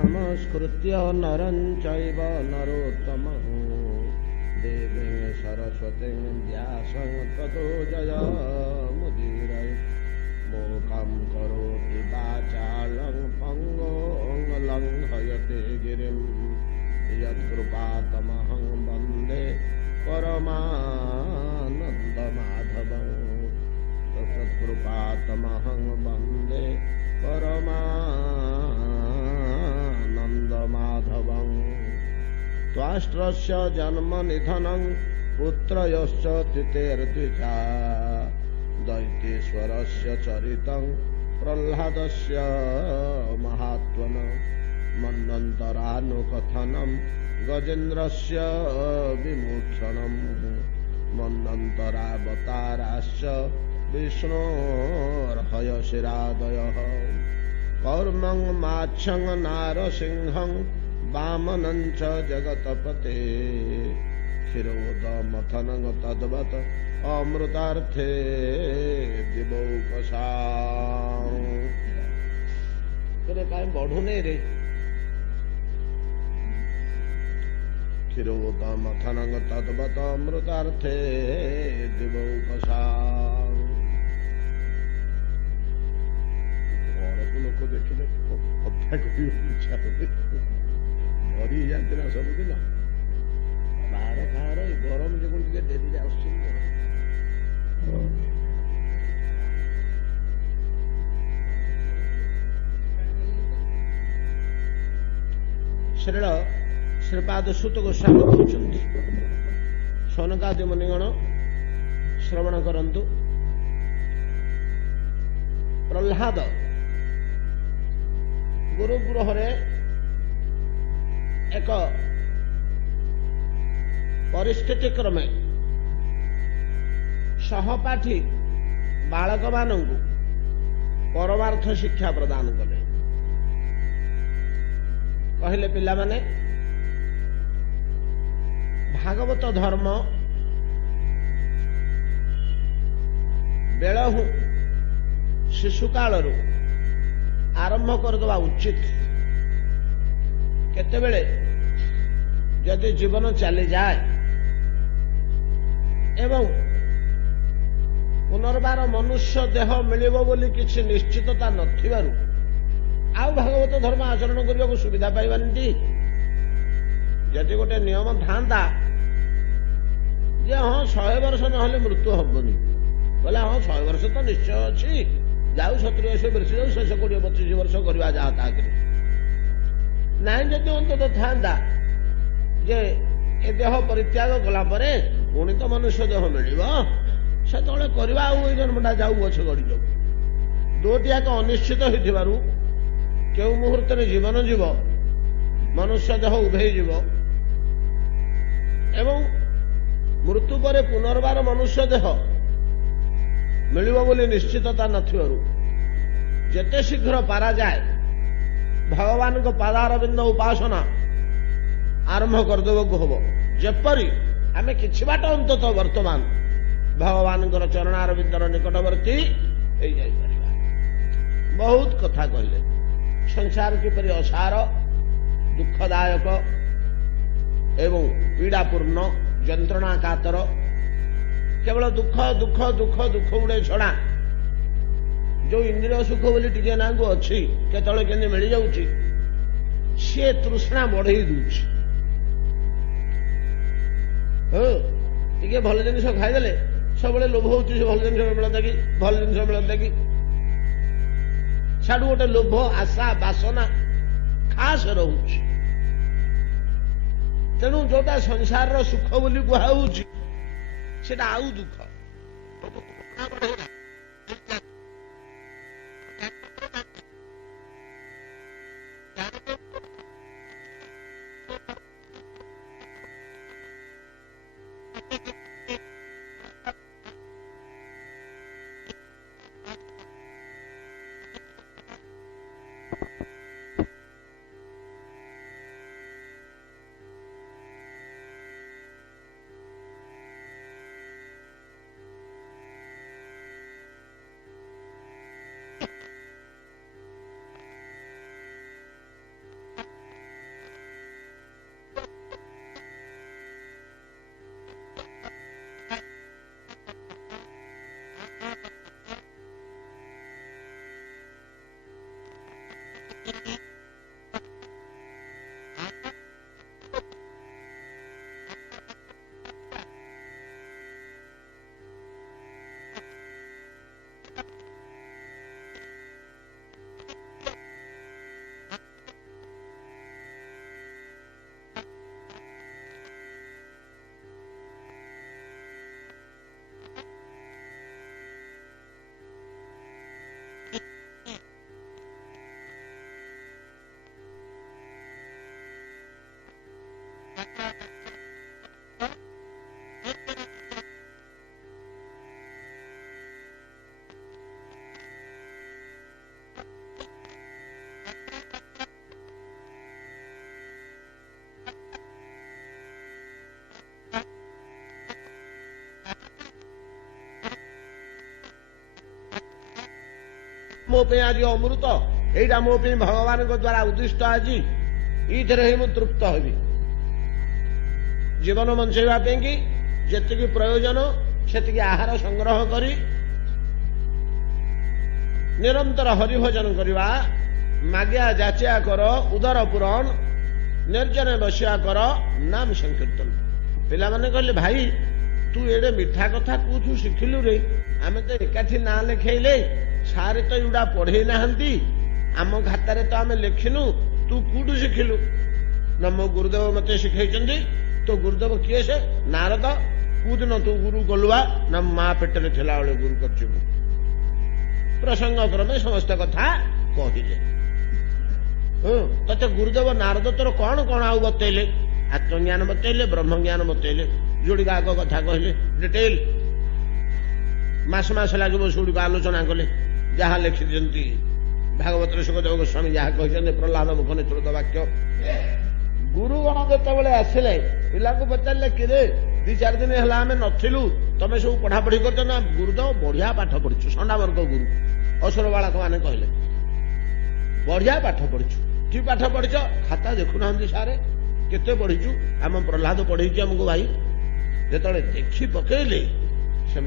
नमस्कृत्य नरं चैव नरोत्तमं देवीं सरस्वतीं व्यासं ततो जयमुदीरये मूकं करोति वाचालं पङ्गुं लङ्घयते गिरिं यत्कृपातमहं वन्दे परमानन्दमाधवं तत्कृपातमहं वन्दे परमानन्दमाधवं त्वाष्ट्रस्य जन्मनिधनं पुत्रयोश्च तितेर्द्विजा दैत्येश्वरस्य चरितं प्रह्लादस्य महात्मनः मन्वन्तरानुकथनं गजेन्द्रस्य विमोक्षणं मन्वन्तरावताराश्च विष्णोर्हयशिरादयः कौर्मं माच्छं नारसिंहं वामनं च जगतपते क्षीरोदमथनं तद्वत् अमृतार्थे दिवौकसां तेरे काहे बढ़ुने रे क्षीरोदमथनं तद्वत् अमृतार्थे दिवौकसां लोक देखिले कथा भरी जाती ना सबुदिन बाहर खार गरम जो डेरी आस श्रील श्रीपाद सुत गोस्वामी कहते सौनकादि मुनिगण श्रवण करंतु प्रह्लाद गुरुगृह एक परिस्थिति क्रमे सहपाठी बालक मानू परमार्थ शिक्षा प्रदान कले कहले पिला माने भागवत धर्म बेलहु शिशुकाल आरंभ करदवा उचित केतेबेले जदि जीवन चली जाए एवं पुनर्बार मनुष्य देह मिलिबो बोली किछि निश्चितता नथिबारु आउ भागवत धर्म आचरण करने को सुविधा पाइबानी जदि गोटे नियम था जे हाँ 100 वर्ष ना मृत्यु हबनी बोले हाँ 100 वर्ष तो निश्चय अच्छी जाऊ 70 वर्ष जाऊ 120-125 वर्ष करवा जहाँ ताकि नाई जदि अंत था जे ए देह परित्याग कला पुणी तो मनुष्य देह मिल से करवा जन्मटा जाऊ पछे गड़ी जाऊ दोटी याक अनिश्चित हो केउ मुहूर्त जीवन जीव मनुष्य देह उभे जीव एवं मृत्यु पर पुनर्बार मनुष्य देह मिलिबो बोली निश्चितता नथिबारु जेते शीघ्र पारा जाए भगवान को पादारविंद उपासना आरंभ करदेबो हबो जेपरी आमे किछि बाट अंतत वर्तमान भगवान चरणारविंदर निकटवर्ती हो जाई परिबा बहुत कथा कहले संसार किपरि असार दुखदायक एवं पीड़ापूर्ण यंत्रणा कातर केवल दुख दुख दुख दुख गुड़े छड़ा जो इंद्रिय सुख बोली टिके नागु अच्छी केतले केने मिल जाउची से तृष्णा बढ़ई दूची टिके भल जिनिस खाईदेले सब लोभ होची भल जिनिस मिलता कि भल जिनिस मिलता कि साडू गोटे लोभ आशा बासना खास रोच तेणु जोटा संसार सुख बोली कहुची सेटा आउ दुख मो पे आज अमृत एटा मो पे भगवान को द्वारा उद्दिष्ट आज इधर ही मुझे तृप्त हेबी जीवन बंचेवा कि जी प्रयोजन से आहार संग्रह करी निरंतर हरिभजन करवा माग्या जाचिया कर उदर पूरण निर्जन बसिया कर नाम संकीर्तन पिला माने कहले भाई तू एडे मिठा कथा कोथु शिखिलु रे आमे तो एकाठी ना लिखेले सारे तो युड़ा पढ़े नाहंती आम खातारे तो आमे लिखिनु तू कोठु शिखिलु न मो गुरुदेव मते शिखैचंदी तो गुरुदेव किए से नारद कूदिन तू गुरु गलुआ न मां पेटरे थिला बेले गुरु करछु प्रसंग क्रमे समस्त कथा कहिले तते गुरुदेव नारद तोर कौन कौन आउ बतैले आत्मज्ञान बतैले ब्रह्म ज्ञान बतैले जोड़िका आग कथा कहले डिटेल मास मास लगे सुड़क आलोचना कले जहाँ लिखि दिखती भागवत सुखदेव गोस्वामी जहाँ कहते प्रहलाद मुख निश्रुत वाक्य गुरुगण जो आसिले पिला को पचारे कि दी चार दिन है आम नथिलु तमें सब पढ़ापढ़ी कर गुरुदेव बढ़िया पाठ पढ़िछु संडा वर्ग गुरु असुर बालक मैंने कहले बढ़िया पाठ पढ़िछु कि पाठ पढ़िछ खाता देखुना सारे केते पढ़िछु आम प्रहलाद पढ़ी आमको भाई जो देखी पकेले से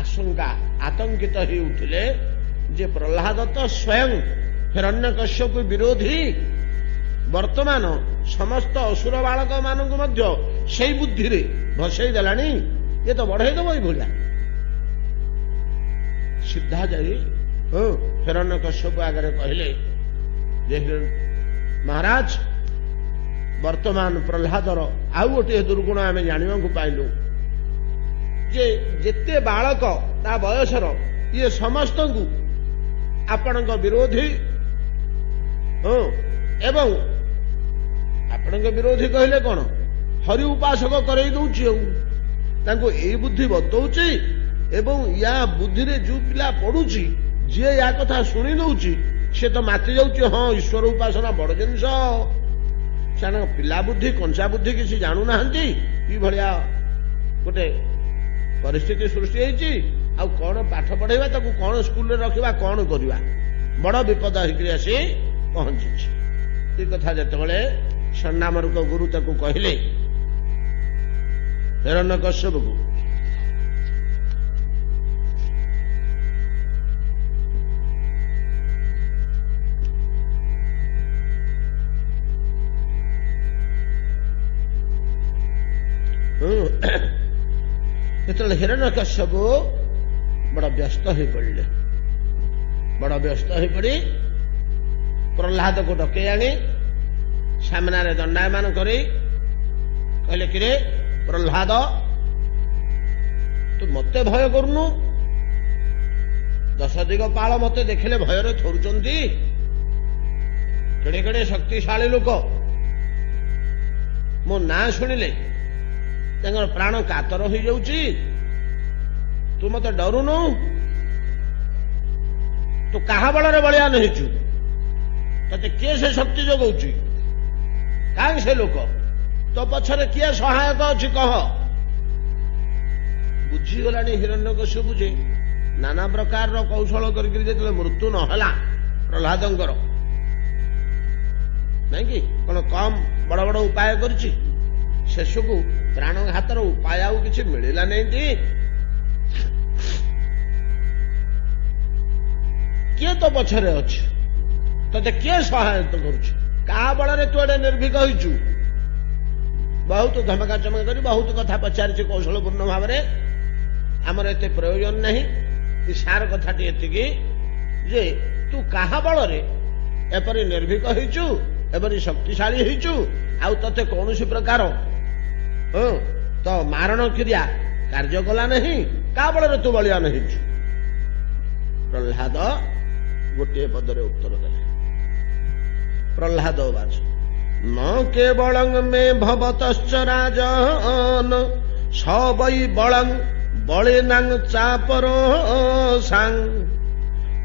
आशंका आतंकित ही उठिले जे प्रहलाद तो स्वयं हिरण्यकश्यप विरोधी वर्तमान समस्त असुर बालक मानक मध्य से बुद्धि रे भसई देलानी ये तो बढ़ई दब भूलिया सीधा जाई हिरण्यकश्यप आगे कहले जे महाराज वर्तमान प्रहलादर आउ गोटे दुर्गुण आम जाना पाइलु जे जेते बालक ता बयसर ये समस्त को आपण विरोधी एवं आपण विरोधी कहले कौन हरि उपासक करई दउची ए बुद्धि बतौची एवं या बुद्धि रे जो पिला पड़ुची जे या कथा शुणी दउची से तो माति जाउची हाँ ईश्वर उपासना बड़ जिनस से पिला बुद्धि कंचा बुद्धि किसी जानू नाहंती कि भलिया गोटे परिस्थिति सृष्टि होती आ कौन पाठ पढ़ेगा ताकू कौन स्कूल रे रखिबा कौन करवा बड़ विपद होकर आसी पहुंची कथा जिते सन्नामर्क गुरु ताकू कहले हिरण्यकश्यप को जो हिरण्यकश्यप बड़ा व्यस्त हो पड़े बड़ा व्यस्त हो पड़ी प्रहलाद को डके आनी सामना रे दंडायमान करी कहले कि रे प्रहलाद तू मते भय करनु 10 दिगपाल मते देखले भयर थोरुचंती केड़े केड़े शक्तिशाली लोक मो ना शुणिले प्राण कातर हो जाउची तू मत डरुनु तू कहा बल बलियान होचु ते किए से शक्ति जगाउची कहीं से लोक तो पछरे किए सहायक अच्छी कह बुझीगला हिरण्यकश्यप जे नाना प्रकार कौशल कर मृत्यु नहला प्रहलादंकर नहीं कि कौन कम बड़ बड़ उपाय करची शेष को प्राणघातर उपाय आउ किसी मिलला नहीं किए तो पछरे अच्छे ते किए सहायता क्या बल तू एडे निर्भीक होइचु बहुत धमका चमका कर बहुत कथा पचारि कौशलपूर्ण भाव में आमर एत प्रयोजन नहीं सार कथा एति जे तू क्या बल एपरी निर्भीक होइचु एपरी शक्तिशाली होइचु आउ तते कौन प्रकार तो मारण क्रिया कार्य कला नहीं का बल तू बलियान होइचु प्रहलाद गोटे पदरे उत्तर देले प्रहलाद वाच न केवलं में भवतश्च राजन सबई बलं बलिनां चापरो सांग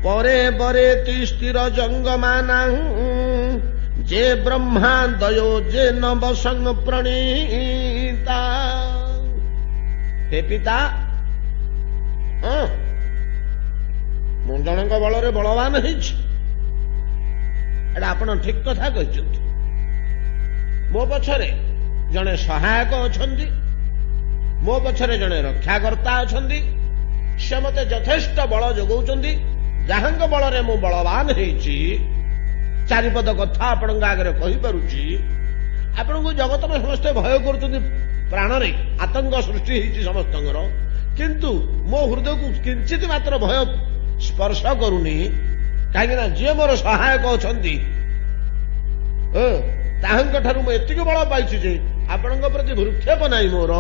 परे बरे तिस्थिर जंगमानां जे ब्रह्मा दयो जे नवसंग प्रणीता हे पिता ମୁଁ ଜଣଙ୍କ ବଳରେ ବଳବାନ ହେଇଛି। ଏଟା ଆପଣ ଠିକ କଥା କହିଛନ୍ତି। ମୋ ପଛରେ ଜଣେ ସହାୟକ ଅଛନ୍ତି, ମୋ ପଛରେ ଜଣେ ରକ୍ଷାକର୍ତ୍ତା ଅଛନ୍ତି। ସେ ମତେ ଯଥେଷ୍ଟ ବଳ ଯୋଗାଉଛନ୍ତି, ଯାହାଙ୍କ ବଳରେ ମୁଁ ବଳବାନ ହେଇଛି। ଚାରିପଦ କଥା ଆପଣଙ୍କ ଆଗରେ କହିପାରୁଛି। ଆପଣଙ୍କୁ ଜଗତରେ ସମସ୍ତେ ଭୟ କରୁଛନ୍ତି, ପ୍ରାଣରେ ଆତଙ୍କ ସୃଷ୍ଟି ହେଇଛି ସମସ୍ତଙ୍କର, କିନ୍ତୁ ମୋ ହୃଦୟକୁ କିଞ୍ଚିତ ମାତ୍ର ଭୟ ସ୍ପର୍ଶ କରୁନି। କାହିଁକିନା ଯିଏ ମୋର ସହାୟକ ଅଛନ୍ତି, ତାହାଙ୍କ ଠାରୁ ମୁଁ ଏତିକି ବଳ ପାଇଛି ଯେ ଆପଣଙ୍କ ପ୍ରତି ଭୃକ୍ଷେପ ନାହିଁ ମୋର।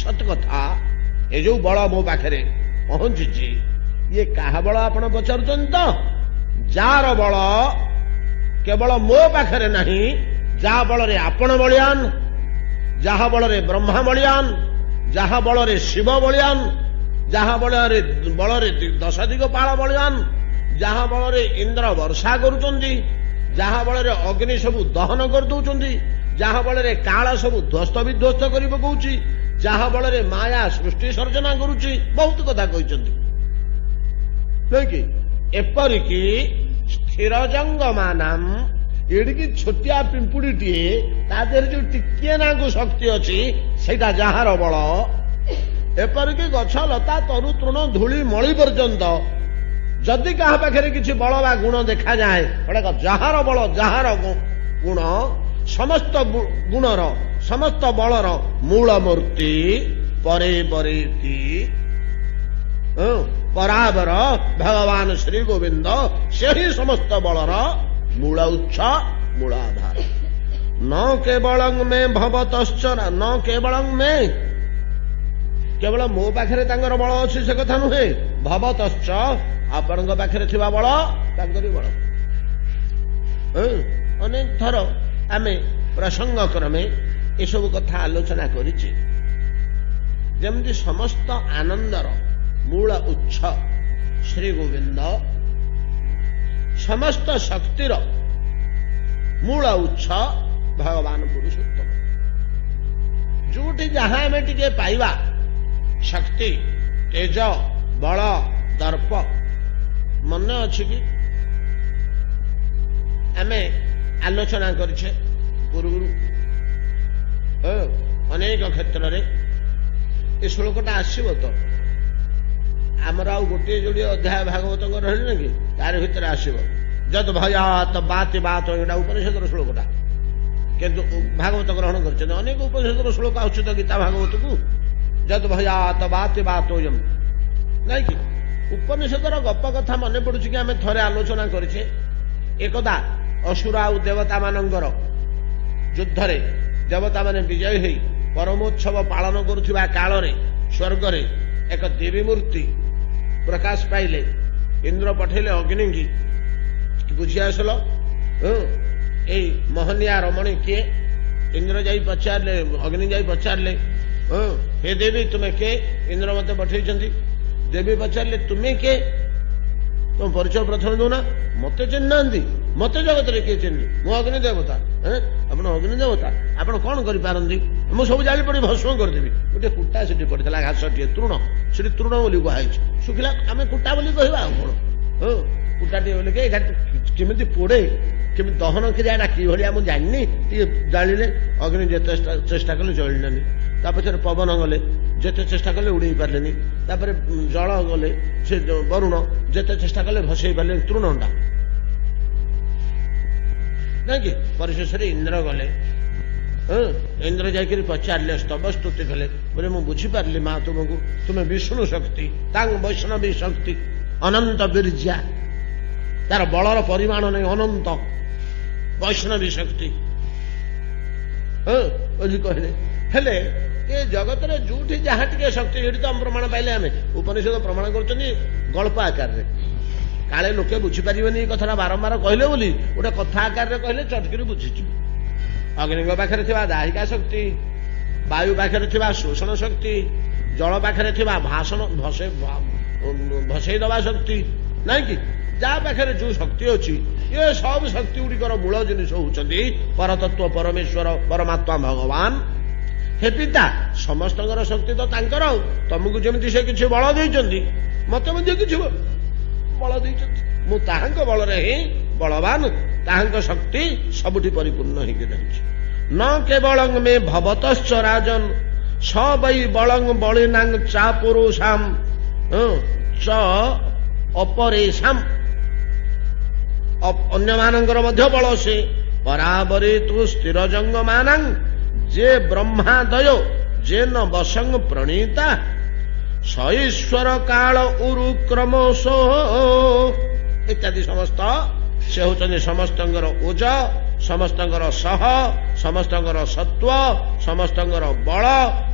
ସତ କଥା, ଏ ଯୋଉ ବଳ ମୋ ପାଖରେ ପହଞ୍ଚିଛି, ଇଏ କାହା ବଳ ଆପଣ ପଚାରୁଛନ୍ତି ତ? ଯାହାର ବଳ କେବଳ ମୋ ପାଖରେ ନାହିଁ, ଯାହା ବଳରେ ଆପଣ ବଳିଆନ, ଯାହା ବଳରେ ବ୍ରହ୍ମା ବଳିଆନ, ଯାହା ବଳରେ ଶିବ ବଳିଆନ, ଯାହା ବଳରେ ଦଶଦିଗପାଳ ବଳିଆନ, ଯାହା ବଳରେ ଇନ୍ଦ୍ର ବର୍ଷା କରୁଛନ୍ତି, ଯାହା ବଳରେ ଅଗ୍ନି ସବୁ ଦହନ କରିଦଉଛନ୍ତି, ଯାହା ବଳରେ କାଳ ସବୁ ଧ୍ୱସ୍ତ ବିଧ୍ୱସ୍ତ କରି ପକଉଛି, ଯାହା ବଳରେ ମାୟା ସୃଷ୍ଟି ସର୍ଜନା କରୁଛି। ବହୁତ କଥା କହିଛନ୍ତି, ନୁହେଁ କି? ଏପରିକି ସ୍ଥିରଜଙ୍ଗମାନମ, ଏଡ଼ିକି ଛୋଟିଆ ପିମ୍ପୁଡ଼ିଟିଏ, ତା ଦେହରେ ଯୋଉ ଟିକିଏ ନାକୁ ଶକ୍ତି ଅଛି, ସେଇଟା ଯାହାର ବଳ। ଏପରିକି ଗଛ ଲତା ତରୁ ତୃଣ ଧୂଳି ମଳି ପର୍ଯ୍ୟନ୍ତ ଯଦି କାହା ପାଖରେ କିଛି ବଳ ବା ଗୁଣ ଦେଖାଯାଏ, ଯାହାର ବଳ ଯାହାର ଗୁଣ, ସମସ୍ତ ଗୁଣର ସମସ୍ତ ବଳର ମୂଳ ମୂର୍ତ୍ତି ପରେ ପରେତି ପରାବର ଭଗବାନ ଶ୍ରୀ ଗୋବିନ୍ଦ, ସେହି ସମସ୍ତ ବଳର ମୂଳ ଉତ୍ସ, ମୂଳ ଆଧାର। ନ କେବଳଂ ମେ ଭବତଶ୍ଚରା, ନ କେବଳଂ ମେ, କେବଳ ମୋ ପାଖରେ ତାଙ୍କର ବଳ ଅଛି ସେ କଥା ନୁହେଁ। ଭବତଶ୍ଚ, ଆପଣଙ୍କ ପାଖରେ ଥିବା ବଳ ତାଙ୍କରି ବଳ। ଅନେକ ଥର ଆମେ ପ୍ରସଙ୍ଗ କ୍ରମେ ଏସବୁ କଥା ଆଲୋଚନା କରିଛେ। ଯେମିତି ସମସ୍ତ ଆନନ୍ଦର ମୂଳ ଉତ୍ସ ଶ୍ରୀ ଗୋବିନ୍ଦ, ସମସ୍ତ ଶକ୍ତିର ମୂଳ ଉତ୍ସ ଭଗବାନ ପୁରୁଷୋତ୍ତମ। ଯୋଉଠି ଯାହା ଆମେ ଟିକେ ପାଇବା, ଶକ୍ତି, ତେଜ, ବଳ, ଦର୍ପ, ମନେ ଅଛି କି ଆମେ ଆଲୋଚନା କରିଛେ ପୂର୍ବରୁ ଅନେକ କ୍ଷେତ୍ରରେ। ଏ ଶ୍ଳୋକଟା ଆସିବ ତ, ଆମର ଆଉ ଗୋଟିଏ ଯୋଡ଼ିଏ ଅଧ୍ୟାୟ ଭାଗବତଙ୍କ ରହିଲେ କି, ତାର ଭିତରେ ଆସିବ। ଯଦ୍ ଭୟାତ୍ ବାତି ବାତ, ଏଇଟା ଉପନିଷଦର ଶ୍ଳୋକଟା, କିନ୍ତୁ ଭାଗବତ ଗ୍ରହଣ କରିଛନ୍ତି। ଅନେକ ଉପନିଷଦର ଶ୍ଳୋକ ଆସୁଛି ତ ଗୀତା ଭାଗବତକୁ। ଯଦ୍ ଭୟାତ୍ ବାତି ବାତୋୟମ୍, ନାଇଁ କି? ଉପନିଷଦର ଗପ କଥା ମନେ ପଡୁଛି କି ଆମେ ଥରେ ଆଲୋଚନା କରିଛେ। ଏକଦା ଅସୁର ଆଉ ଦେବତା ମାନଙ୍କର ଯୁଦ୍ଧରେ ଦେବତାମାନେ ବିଜୟୀ ହୋଇ ପରମୋତ୍ସବ ପାଳନ କରୁଥିବା କାଳରେ ସ୍ୱର୍ଗରେ ଏକ ଦେବୀ ମୂର୍ତ୍ତି ପ୍ରକାଶ ପାଇଲେ। ଇନ୍ଦ୍ର ପଠେଇଲେ ଅଗ୍ନିକି, ବୁଝି ଆସିଲ ଏଇ ମୋହନିଆ ରମଣୀ କିଏ? ଇନ୍ଦ୍ର ଯାଇ ପଚାରିଲେ, ଅଗ୍ନି ଯାଇ ପଚାରିଲେ, ହେ ଦେବୀ ତୁମେ କିଏ? ଇନ୍ଦ୍ର ମତେ ପଠେଇଛନ୍ତି। ଦେବୀ ପଚାରିଲେ, ତୁମେ କିଏ? ତୁମ ପରିଚୟ ପ୍ରଥମେ ଦଉନା। ମତେ ଚିହ୍ନି ନାହାନ୍ତି? ମତେ ଜଗତରେ କିଏ ଚିହ୍ନି? ମୁଁ ଅଗ୍ନି ଦେବତା। ଆପଣ ଅଗ୍ନି ଦେବତା, ଆପଣ କଣ କରିପାରନ୍ତି? ମୁଁ ସବୁ ଜାଳି ପଡି ଭସ୍ମ କରିଦେବି। ଗୋଟେ କୁଟା ସେଠି ପଡିଥିଲା, ଘାସଟିଏ, ତୃଣ, ସେଠି ତୃଣ ବୋଲି କୁହାଯାଇଛି। ଶୁଖିଲା ଆମେ କୁଟା ବୋଲି କହିବା ଆଉ କଣ? କୁଟାଟିଏ ବୋଲି ଏଇଟା କେମିତି ପୋଡେ, କେମିତି ଦହନ କ୍ରିୟାଟା କିଭଳିଆ ମୁଁ ଜାଣିନି। ଟିକେ ଜାଳିଲେ ଅଗ୍ନି ଯେତେ ଚେଷ୍ଟା କଲେ ଜଳିଲାନି। ତା ପଛରେ ପବନ ଗଲେ, ଯେତେ ଚେଷ୍ଟା କଲେ ଉଡେଇ ପାରିଲେନି। ତାପରେ ଜଳ ଗଲେ, ସେ ବରୁଣ ଯେତେ ଚେଷ୍ଟା କଲେ ଭସେଇ ପାରିଲେନି ତୃଣଟା, ନାଇଁ କି? ପରିଶେଷରେ ଇନ୍ଦ୍ର ଗଲେ। ଇନ୍ଦ୍ର ଯାଇକରି ପଚାରିଲେ, ସ୍ତବ ସ୍ତୁତି କଲେ, ବୋଲେ ମୁଁ ବୁଝିପାରିଲି ମା ତୁମକୁ, ତୁମେ ବିଷ୍ଣୁ ଶକ୍ତି, ତାଙ୍କ ବୈଷ୍ଣବୀ ଶକ୍ତି, ଅନନ୍ତ ବୀର୍ଯ୍ୟା, ତାର ବଳର ପରିମାଣ ନାହିଁ, ଅନନ୍ତ ବୈଷ୍ଣବୀ ଶକ୍ତି ବୋଲି କହିଲେ। ହେଲେ ଏ ଜଗତରେ ଯୋଉଠି ଯାହା ଟିକେ ଶକ୍ତି, ଏଠି ତ ପ୍ରମାଣ ପାଇଲେ ଆମେ। ଉପନିଷଦ ପ୍ରମାଣ କରୁଛନ୍ତି ଗଳ୍ପ ଆକାରରେ। କାଳେ ଲୋକେ ବୁଝିପାରିବେନି ଏ କଥାଟା ବାରମ୍ବାର କହିଲେ ବୋଲି ଗୋଟେ କଥା ଆକାରରେ କହିଲେ ଚଟକିରି ବୁଝିଛୁ। ଅଗ୍ନିଙ୍କ ପାଖରେ ଥିବା ଦାହିକା ଶକ୍ତି, ବାୟୁ ପାଖରେ ଥିବା ଶୋଷଣ ଶକ୍ତି, ଜଳ ପାଖରେ ଥିବା ଭାଷଣ ଭସେଇ ଦବା ଶକ୍ତି, ନାଇଁ କି? ଯାହା ପାଖରେ ଯୋଉ ଶକ୍ତି ଅଛି, ଏ ସବୁ ଶକ୍ତି ଗୁଡିକର ମୂଳ ଜିନିଷ ହଉଛନ୍ତି ପରତତ୍ତ୍ୱ ପରମେଶ୍ୱର ପରମାତ୍ମା ଭଗବାନ। ହେ ପିତା, ସମସ୍ତଙ୍କର ଶକ୍ତି ତ ତାଙ୍କର। ତମକୁ ଯେମିତି ସେ କିଛି ବଳ ଦେଇଛନ୍ତି, ମତେ ମଧ୍ୟ କିଛି ବଳ ଦେଇଛନ୍ତି। ମୁଁ ତାହାଙ୍କ ବଳରେ ହିଁ ବଳବାନ, ତାହାଙ୍କ ଶକ୍ତି ସବୁଠି ପରିପୂର୍ଣ୍ଣ ହେଇକି ରହିଛି। ନ କେବଳଂ ମେ ଭବତଶ୍ଚ ରାଜନ୍ ସ ବୈ ବଳଂ ବଳିନାଂ ଚାପୁରୁଷାମ୍ ଚ ଅପରେଷାମ୍। ଅନ୍ୟମାନଙ୍କର ମଧ୍ୟ ବଳ ସେ। ପରାବରେ ତୁ ସ୍ଥିର ଜଙ୍ଗମାନଂ ଯେ ବ୍ରହ୍ମାଦୟ ଯେ ନ ବସଂ ପ୍ରଣୀତା ସଈଶ୍ୱର କାଳ ଉରୁ କ୍ରମଶ ଇତ୍ୟାଦି ସମସ୍ତ ସେ ହେଉଛନ୍ତି ସମସ୍ତଙ୍କର ଓଜ, ସମସ୍ତଙ୍କର ସହ, ସମସ୍ତଙ୍କର ସତ୍ୱ, ସମସ୍ତଙ୍କର ବଳ,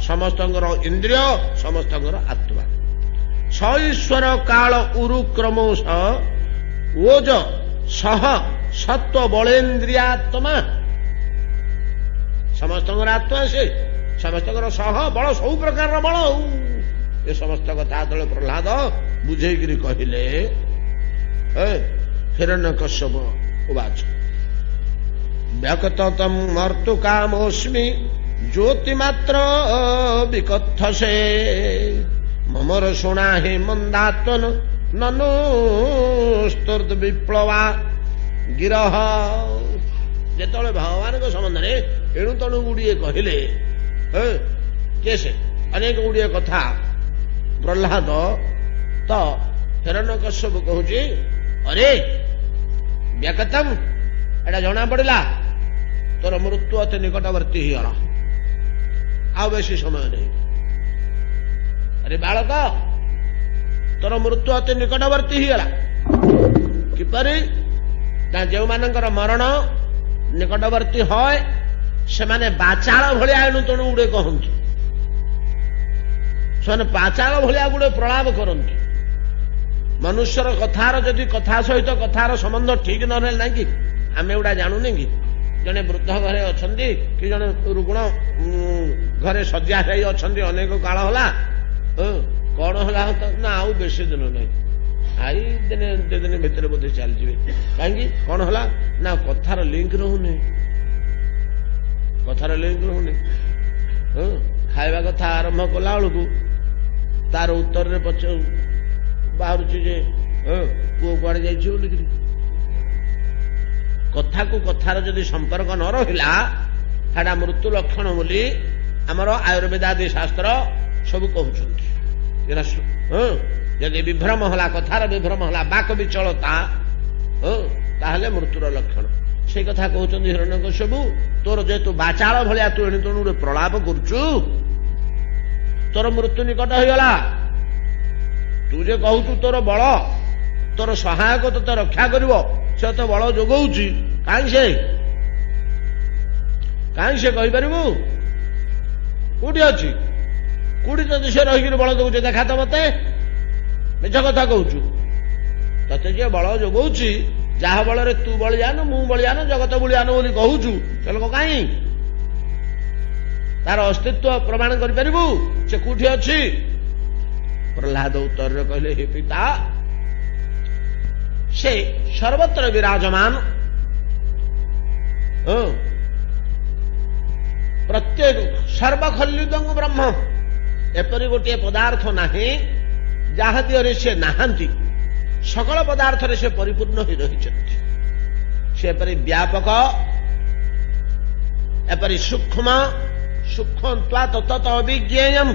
ସମସ୍ତଙ୍କର ଇନ୍ଦ୍ରିୟ, ସମସ୍ତଙ୍କର ଆତ୍ମା। ସଈଶ୍ୱର କାଳ ଉରୁ କ୍ରମଶ ଓଜ ସହ ସତ୍ୱ ବଳେନ୍ଦ୍ରିୟାତ୍ମା। ସମସ୍ତଙ୍କର ଆତ୍ମା ସେ, ସମସ୍ତଙ୍କର ସହ ବଳ, ସବୁ ପ୍ରକାରର ବଳ। ଏ ସମସ୍ତ କଥା ଯେତେବେଳେ ପ୍ରହ୍ଲାଦ ବୁଝେଇକିରି କହିଲେ, ହିରଣ୍ୟକଶ୍ୟପ ଉବାଚ ବ୍ୟକତତଂ ମର୍ତ୍ତୁ କାମୋସ୍ମି ଜ୍ୟୋତିମାତ୍ର ବିକଥସେ ମମର ଶୁଣା ହି ମନ୍ଦାତ୍ମନ ନନୁ ସ୍ତୁର୍ଦ ବିପ୍ଳବା ଗିରହ। ଯେତେବେଳେ ଭଗବାନଙ୍କ ସମ୍ବନ୍ଧରେ ଏଣୁ ତଣୁ ଗୁଡ଼ିଏ କହିଲେ, ସେ ଅନେକ ଗୁଡ଼ିଏ କଥା ପ୍ରହ୍ଲାଦ, ତ ହିରଣ୍ୟକଶ୍ୟପ କହୁଛି, ଅରେ ବ୍ୟକତଂ, ଏଟା ଜଣା ପଡିଲା ତୋର ମୃତ୍ୟୁ ଅତି ନିକଟବର୍ତ୍ତୀ ହେଇଗଲା, ଆଉ ବେଶୀ ସମୟ ନାହିଁ। ଆରେ ବାଳକ, ତୋର ମୃତ୍ୟୁ ଅତି ନିକଟବର୍ତ୍ତୀ ହେଇଗଲା। କିପରି ନା ଯେଉଁମାନଙ୍କର ମରଣ ନିକଟବର୍ତ୍ତୀ হয় ସେମାନେ ବାଚାଳ ଭଳିଆ ଏଣୁ ତେଣୁ ଗୁଡେ କହନ୍ତି, ସେମାନେ ବାଚାଳ ଭଳିଆ ଗୁଡେ ପ୍ରଳାପ କରନ୍ତି। ମନୁଷ୍ୟର କଥାର ଯଦି କଥା ସହିତ କଥାର ସମ୍ବନ୍ଧ ଠିକ ନ ରହିଲେ ନାହିଁ କି, ଆମେ ଏଗୁଡା ଜାଣୁନି କି? ଜଣେ ବୃଦ୍ଧ ଘରେ ଅଛନ୍ତି କି ଜଣେ ରୁଗ୍ଣ ଘରେ ଶଯ୍ୟା ହେଇ ଅଛନ୍ତି ଅନେକ କାଳ ହେଲା, କଣ ହେଲା ନା ଆଉ ବେଶୀ ଦିନ ନାହିଁ, ଆଇ ଦିନେ ଦି ଦିନ ଭିତରେ ବୋଧେ ଚାଲିଯିବେ। କାହିଁକି, କଣ ହେଲା ନା କଥାର ଲିଙ୍କ ରହୁନି, କଥାର ଲିଙ୍କ ରହୁନି। ଖାଇବା କଥା ଆରମ୍ଭ କଲା ବେଳକୁ ତାର ଉତ୍ତରରେ ବାହାରୁଛି ଯେ ପୁଅ କୁଆଡେ ଯାଇଛି ବୋଲିକିରି। କଥାକୁ କଥାର ଯଦି ସମ୍ପର୍କ ନ ରହିଲା ସେଟା ମୃତ୍ୟୁ ଲକ୍ଷଣ ବୋଲି ଆମର ଆୟୁର୍ବେଦ ଆଦି ଶାସ୍ତ୍ର ସବୁ କହୁଛନ୍ତି। ଯଦି ବିଭ୍ରମ ହେଲା, କଥାର ବିଭ୍ରମ ହେଲା, ବାକ ବିଚଳତା, ତାହେଲେ ମୃତ୍ୟୁର ଲକ୍ଷଣ। ସେଇ କଥା କହୁଛନ୍ତି ହିରଣ୍ୟକଶ୍ୟପ, ତୋର ଯେହେତୁ ବାଚାଳ ଭଳିଆ ତୁ ଏଣୁ ତେଣୁ ଗୋଟେ ପ୍ରଳାପ କରୁଛୁ, ତୋର ମୃତ୍ୟୁ ନିକଟ ହେଇଗଲା। ତୁ ଯେ କହୁଛୁ ତୋର ବଳ, ତୋର ସହାୟକ ତୋତେ ରକ୍ଷା କରିବ, ସେ ତ ବଳ ଯୋଗଉଛି, କାହିଁ ସେ କହିପାରିବୁ? କୋଉଠି ଅଛି? କୋଉଠି ଯଦି ସେ ରହିକିରି ବଳ ଯୋଗୁଛି ଦେଖା ତ ମତେ। ମିଛ କଥା କହୁଛୁ। ତତେ ଯିଏ ବଳ ଯୋଗଉଛି, ଯାହା ବଳରେ ତୁ ବଳିଆନ, ମୁଁ ବଳିଆନ, ଜଗତ ବଳିଆନ ବୋଲି କହୁଛୁ, ସେ ଲୋକ କାହିଁ? ତାର ଅସ୍ତିତ୍ୱ ପ୍ରମାଣ କରିପାରିବୁ? ସେ କୋଉଠି ଅଛି? ପ୍ରହ୍ଲାଦ ଉତ୍ତରରେ କହିଲେ, ହେ ପିତା, ସେ ସର୍ବତ୍ର ବିରାଜମାନ, ପ୍ରତ୍ୟେକ ସର୍ବଖଲ୍ୟୁଦଂ ବ୍ରହ୍ମ, ଏପରି ଗୋଟିଏ ପଦାର୍ଥ ନାହିଁ ଯାହା ଦିହରେ ସେ ନାହାନ୍ତି। ସକଳ ପଦାର୍ଥରେ ସେ ପରିପୂର୍ଣ୍ଣ ହୋଇ ରହିଛନ୍ତି। ସେ ଏପରି ବ୍ୟାପକ, ଏପରି ସୂକ୍ଷ୍ମ, ସୂକ୍ଷ୍ମତ୍ୱା ତତ୍ ଅବିଜ୍ଞେୟମ୍।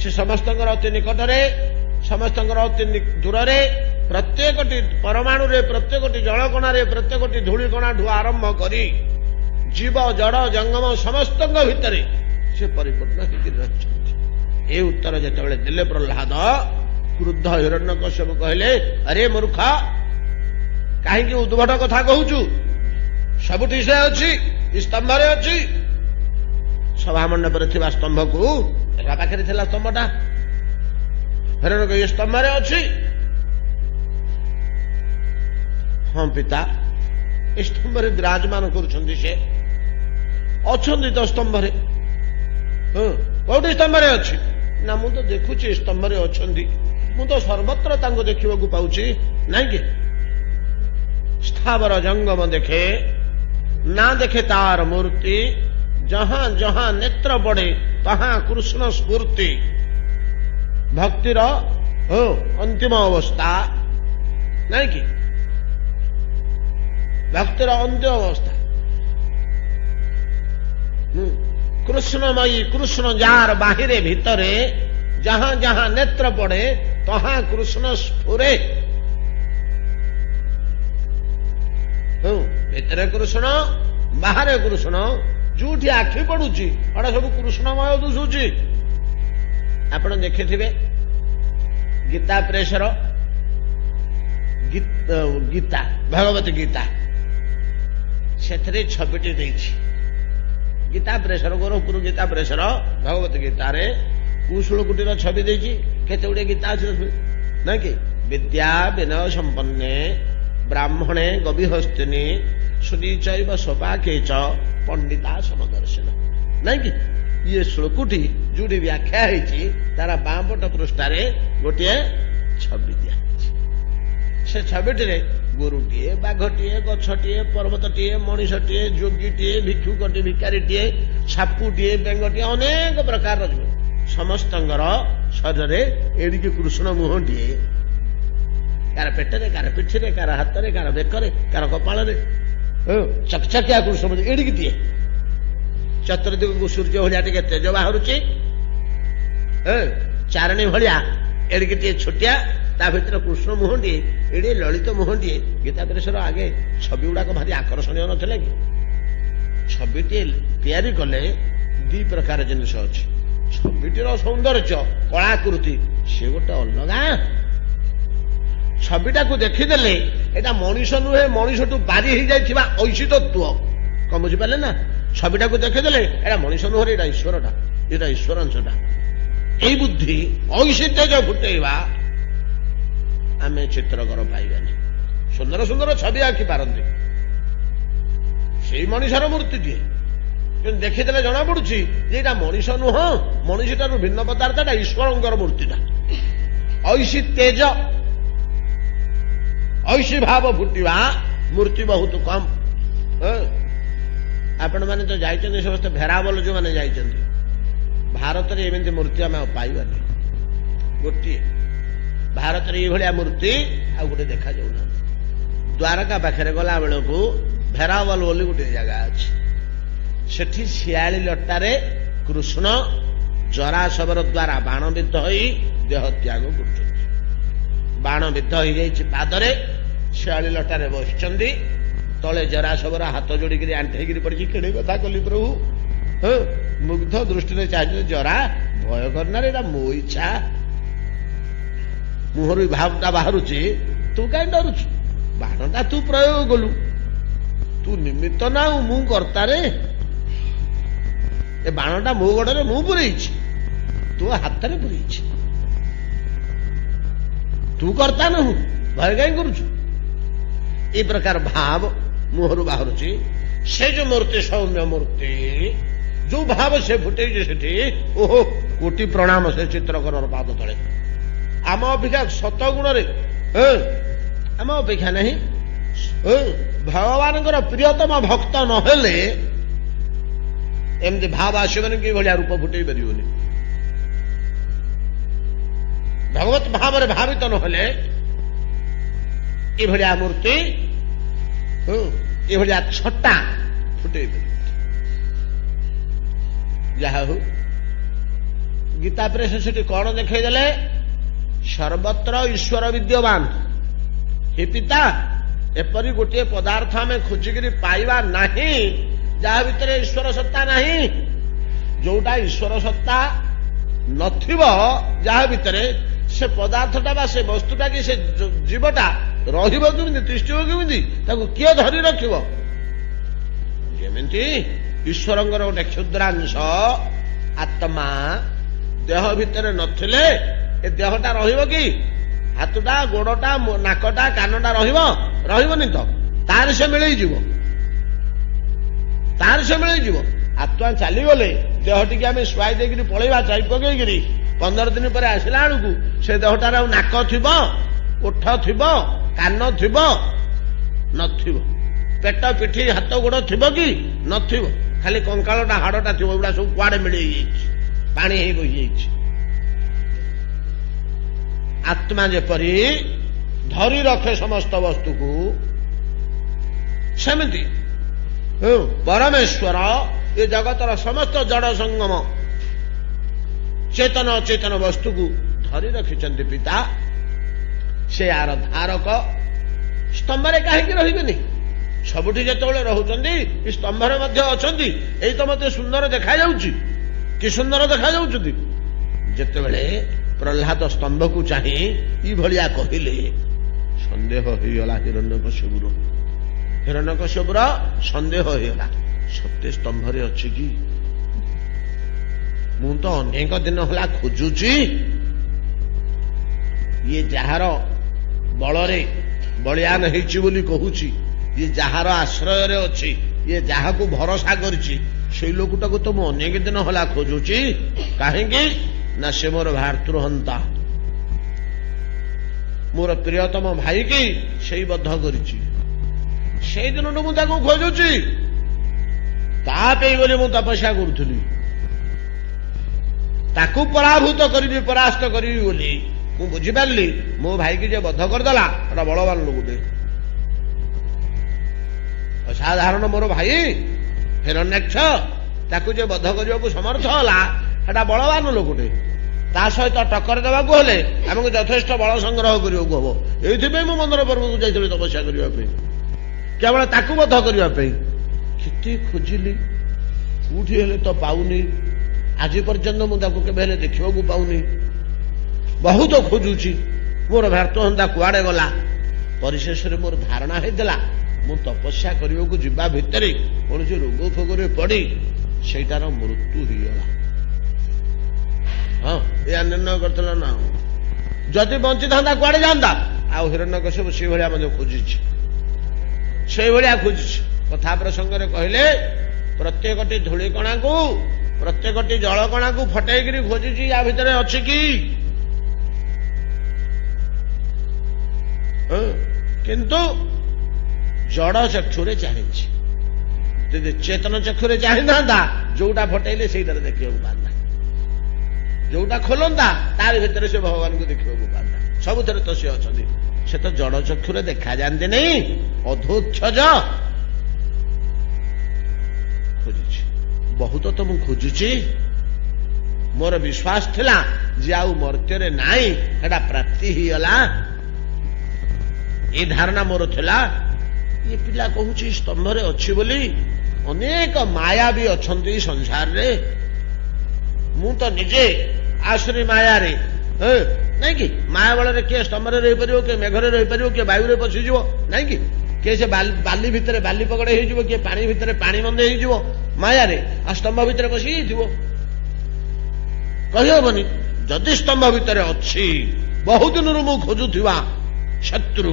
ସେ ସମସ୍ତଙ୍କର ଅତି ନିକଟରେ, ସମସ୍ତଙ୍କର ଅତି ଦୂରରେ, ପ୍ରତ୍ୟେକଟି ପରମାଣୁରେ, ପ୍ରତ୍ୟେକଟି ଜଳକଣାରେ, ପ୍ରତ୍ୟେକଟି ଧୂଳିକଣାଠୁ ଆରମ୍ଭ କରି ଜୀବ ଜଡ଼ ଜଙ୍ଗମ ସମସ୍ତଙ୍କ ଭିତରେ ସେ ପରିପୂର୍ଣ୍ଣ ହେଇକି ରହିଛନ୍ତି। ଏ ଉତ୍ତର ଯେତେବେଳେ ଦେଲେ ପ୍ରହ୍ଲାଦ, କ୍ରୁଦ୍ଧ ହିରଣ୍ୟକଶ୍ୟପ କହିଲେ, ଆରେ ମୂର୍ଖ, କାହିଁକି ଉଦ୍ଭଟ କଥା କହୁଛୁ? ସବୁଠି ସେ ଅଛି, ସ୍ତମ୍ଭରେ ଅଛି। ସଭାମଣ୍ଡପରେ ଥିବା ସ୍ତମ୍ଭକୁ, ଏକା ପାଖରେ ଥିଲା ସ୍ତମ୍ଭଟା, ହିରଣ୍ୟକ ଏ ସ୍ତମ୍ଭରେ ଅଛି। ହଁ ପିତା, ଏ ସ୍ତମ୍ଭରେ ବିରାଜମାନ କରୁଛନ୍ତି, ସେ ଅଛନ୍ତି ତ ସ୍ତମ୍ଭରେ। କୋଉଠି ସ୍ତମ୍ଭରେ ଅଛି? ନା ମୁଁ ତ ଦେଖୁଛି ସ୍ତମ୍ଭରେ ଅଛନ୍ତି, ମୁଁ ତ ସର୍ବତ୍ର ତାଙ୍କୁ ଦେଖିବାକୁ ପାଉଛି, ନାଇଁ କି? ସ୍ଥାବର ଜଙ୍ଗମ ଦେଖେ, ନା ଦେଖେ ତାର ମୂର୍ତ୍ତି, जहां जहां नेत्र पड़े तहां कृष्ण स्फूर्ति भक्तिर हो अंतिम अवस्था नहीं कि भक्तिर अंतिम अवस्था कृष्णमयी कृष्ण जार बाहिरे भितरे जहां जहां नेत्र पड़े तहां कृष्ण स्फुरे भितरे कृष्ण बाहरे कृष्ण जोठी आखि पड़ुची अड़ा सब कृष्णमय दुशुची आपण देखिथिबे गीता प्रेसर गीता भगवत गीता से छविटी देछि गीता प्रेसर गोरखपुर गीता प्रेसर भगवत गीता रे कुशल कुटीर छवि देछि केते गुडे गीता अछि ना कि विद्या विनय संपन्ने ब्राह्मणे गविहस्तिनी सुनीचैव स्वपाके च पंडिता समदर्शन नहीं कि ये श्लोकुटी जोड़ी व्याख्या है तारा बामपट पृष्ठारे गोटे छवि दिया से छविटे गोरुटीए बाघटीए गछटीए पर्वतटीए मनीषटीए जोगीटीए भिक्षुकटी भिकारीटीए सापुटीए बेंगटीए अनेक प्रकार समस्तंगर शरीर एडिके कृष्ण मुहटीए कार पेटरे कार पिठिरे कार हाथरे कार बेकरे कार कपाଳରେ चकचकिया कृष्ण एडिकी दिए चतुर्दिग को सूर्य भाया टे तेज बाहर चारणी भाया एडिकी छोटिया ता भर कृष्ण मुहंडी एडे ललित मुहंडी गीता प्रेसर आगे छवि गुड़ाक भारी आकर्षणीय नथिले कि छविटे तैयारी कले दी प्रकार जिनिस अच्छी छविटर सौंदर्य कलाकृति से गोटे अलगा छविटा को देखीदेले एटा मनीष नुहे मनीष टू बारी हो जाइथिबा ऐशितत्व कम बुझिपारे ना छविटा को देखीदेले एटा मनीष नुहरे एटा ईश्वरटा एटा ईश्वरांशटा एई बुद्धि ऐशित्य जो फुटेवा आमे चित्रकर पाइबानी सुंदर सुंदर छवि आखि पारती से मनीषर मूर्तिटे देखीदेले जना पड़ुछि जे एटा मनीष नुह मनीषटारू भिन्न पदार्थटा ईश्वरंकर मूर्तिटा ऐशी तेज ऐशी भाव फुटिवा मूर्ति बहुत कम आपण मैंने तो जाइछन्ति समस्त भेरावल जो मैंने जाइछन्ति भारत रे एमती मूर्ति आम पाइबानी गोटे भारत रे ये मूर्ति आ गोटे देखा जाऊना द्वारका पाखे गला बेलू भेरावल बोली गोटे जगह अच्छी सेठी शियाली लटारे कृष्ण जरासवर द्वारा बाणबिद्ध होई देह त्याग कर बाणबिद्ध हो जाइए पादरे शियाली लटारे बसचंदी तले जरासवर हाथ जोड़िकी आंठेगी पड़ी केड़े कथा कली प्रभु मुग्ध दृष्टि चाहिए जरा भय करना एटा मो इच्छा मुहर भावटा बाहर तू कहीं डरुचु बाणटा तू प्रयोग कलु तू निमित्त ना मु कर्ता रे ए बाणटा मो गोड़े मु पुरई तू हाथ में पुरई तू करता न भय कहीं करुचु ये प्रकार भाव मुहर बाहर से जो मूर्ति सौम्य मूर्ति जो भाव से फुटे से ओहो कोटि प्रणाम से चित्रकर पाद तले आम अपेक्षा शतगुण आम अपेक्षा नहीं भगवान प्रियतम भक्त नहेले एमती भाव आसबनी कि भाया रूप फुटे पारे भगवत भाव भावित नहेले ये मूर्ति ये छटा फुटे जहा हो गीता प्रेस से कौन देखदेले सर्वत्र ईश्वर विद्यमान हे पिता एपरी गोटे पदार्थ आम खोजिकी पाइबा नहीं जहा भितर ईश्वर सत्ता नहीं जोटा ईश्वर सत्ता नथिबो जहा भितर से पदार्थटा बा से वस्तुटा कि से जीवटा रहिबो केमिति तिष्ठिबो केमिति ताकू किए धरी रखिबो जेमिति ईश्वरंगर गोटे क्षुद्रांश आत्मा देह भितर नथिले ए देहटा रहिबो कि हाथटा गोड़टा नाकटा कानटा रहिबोनी तो तार से मिलई जीवो आत्मा चलीगले देह टी आम शुआई देकर पलैबा चाई पकईकि 15 दिन पर आसला बेलू से देहटार नाक थी ओठ थी कान थी नथिब पेट पिठी हाथ गोड़ थी कि नथिब खाली कंकालटा हाड़टा थी एगुड़ा सब कुआड़े मिल पानी बही आत्मा जेपरी धरी रखे समस्त वस्तु को सेमती परमेश्वर ये जगतर समस्त जड़ संगम चेतन अचेतन वस्तु को धरी रखिंट पिता से यार धारक स्तंभरे कहीं रही सबुठी जिते रोचे स्तंभरे अच्छा यही तो मत सुंदर देखा कि सुंदर देखा जिते प्रह्लाद स्तंभ को चाहे ये कहले सन्देह होगला हिरण्यकश्यपुर सन्देह होगला सत्य स्तंभरे अच्छी कि मु तो अनेक दिन होला खोजुची ये जार बलरे बलियान होइछि बोली कहूची ये जार आश्रय रे अच्छी ये जहा को भरोसा करछि से लोकटा को तो मु अनेक दिन होला खोजुची कहीं ना से मोर भातृहंता मोर प्रियतम भाई की से बद्ध करिछि से दिन मुझे खोजुची तापे बोली मु तपस्या करुली ताकू पराभूत करी परास्त करी बोली मु बुझिपारि मो भाई की जे बद्ध करदेला एटा बलवान लोकटे असाधारण मोर भाई हिरण्यक्ष ताकू जे बद्ध करने को समर्थ होला एटा बलवान लोकटे ता सहित टक्कर देवाक हेले आमको यथेष्ट बल संग्रह करने को हम ये मु मंदिर पर्वत जाइली तपस्या करने केवल ताकू बद्ध करने केते खोजिली कोठी हेले तो पाऊनी आज पर्यंत मुझे केवे देखा पाऊनी बहुत खोजुची मोर भातृहंता कुआड़े गला परिशेष मोर धारणा होता मु तपस्या करने को जीवा भितर कौन रोग फोगरे पड़ी सेटार मृत्यु होगला हाँ या निर्णय करता ना जदि बंची था कुआड़े जाता आ हिरण्यकश्यप से भाया खोजी से भाया खोजी कथा प्रसंग कहले प्रत्येकटी धूलिकणा को प्रत्येकटी जलकणा को फटेकरी खोजी या भितर अच्छी कि किंतु जड़ चक्षुरे चाहिए चेतन चक्षुरे चाही ना जोटा फटेले से देखा पारना जोटा खोलता तार भितर से भगवान को देखा पारना सबुथ तो सी अच्छा से तो जड़ चक्षुरे देखा जाते नहीं अधोक्षज खोजी बहुत तो मु खोजुची मोर विश्वास थिला जे आउ मर्त्य नाई एटा प्राप्ति ही गला ये धारणा मोर थिला ये पिला कहूची स्तंभरे अच्छी बोली अनेक माया भी अच्छी संसार रे मु तो निजे आसुरी माया रे नहीं कि माया बल किए स्तंभरे रही पार किए मेघरे रही पार किए वायु पशिज नहीं कि किए से बाली भितर बाली पकड़े हो किए पानी भितर पानी बंदे हो माया रे आ स्तंभ भितर पशि कहीहबनी जदि स्तंभ भितर अच्छी बहुत दिन मु खोजुवा शत्रु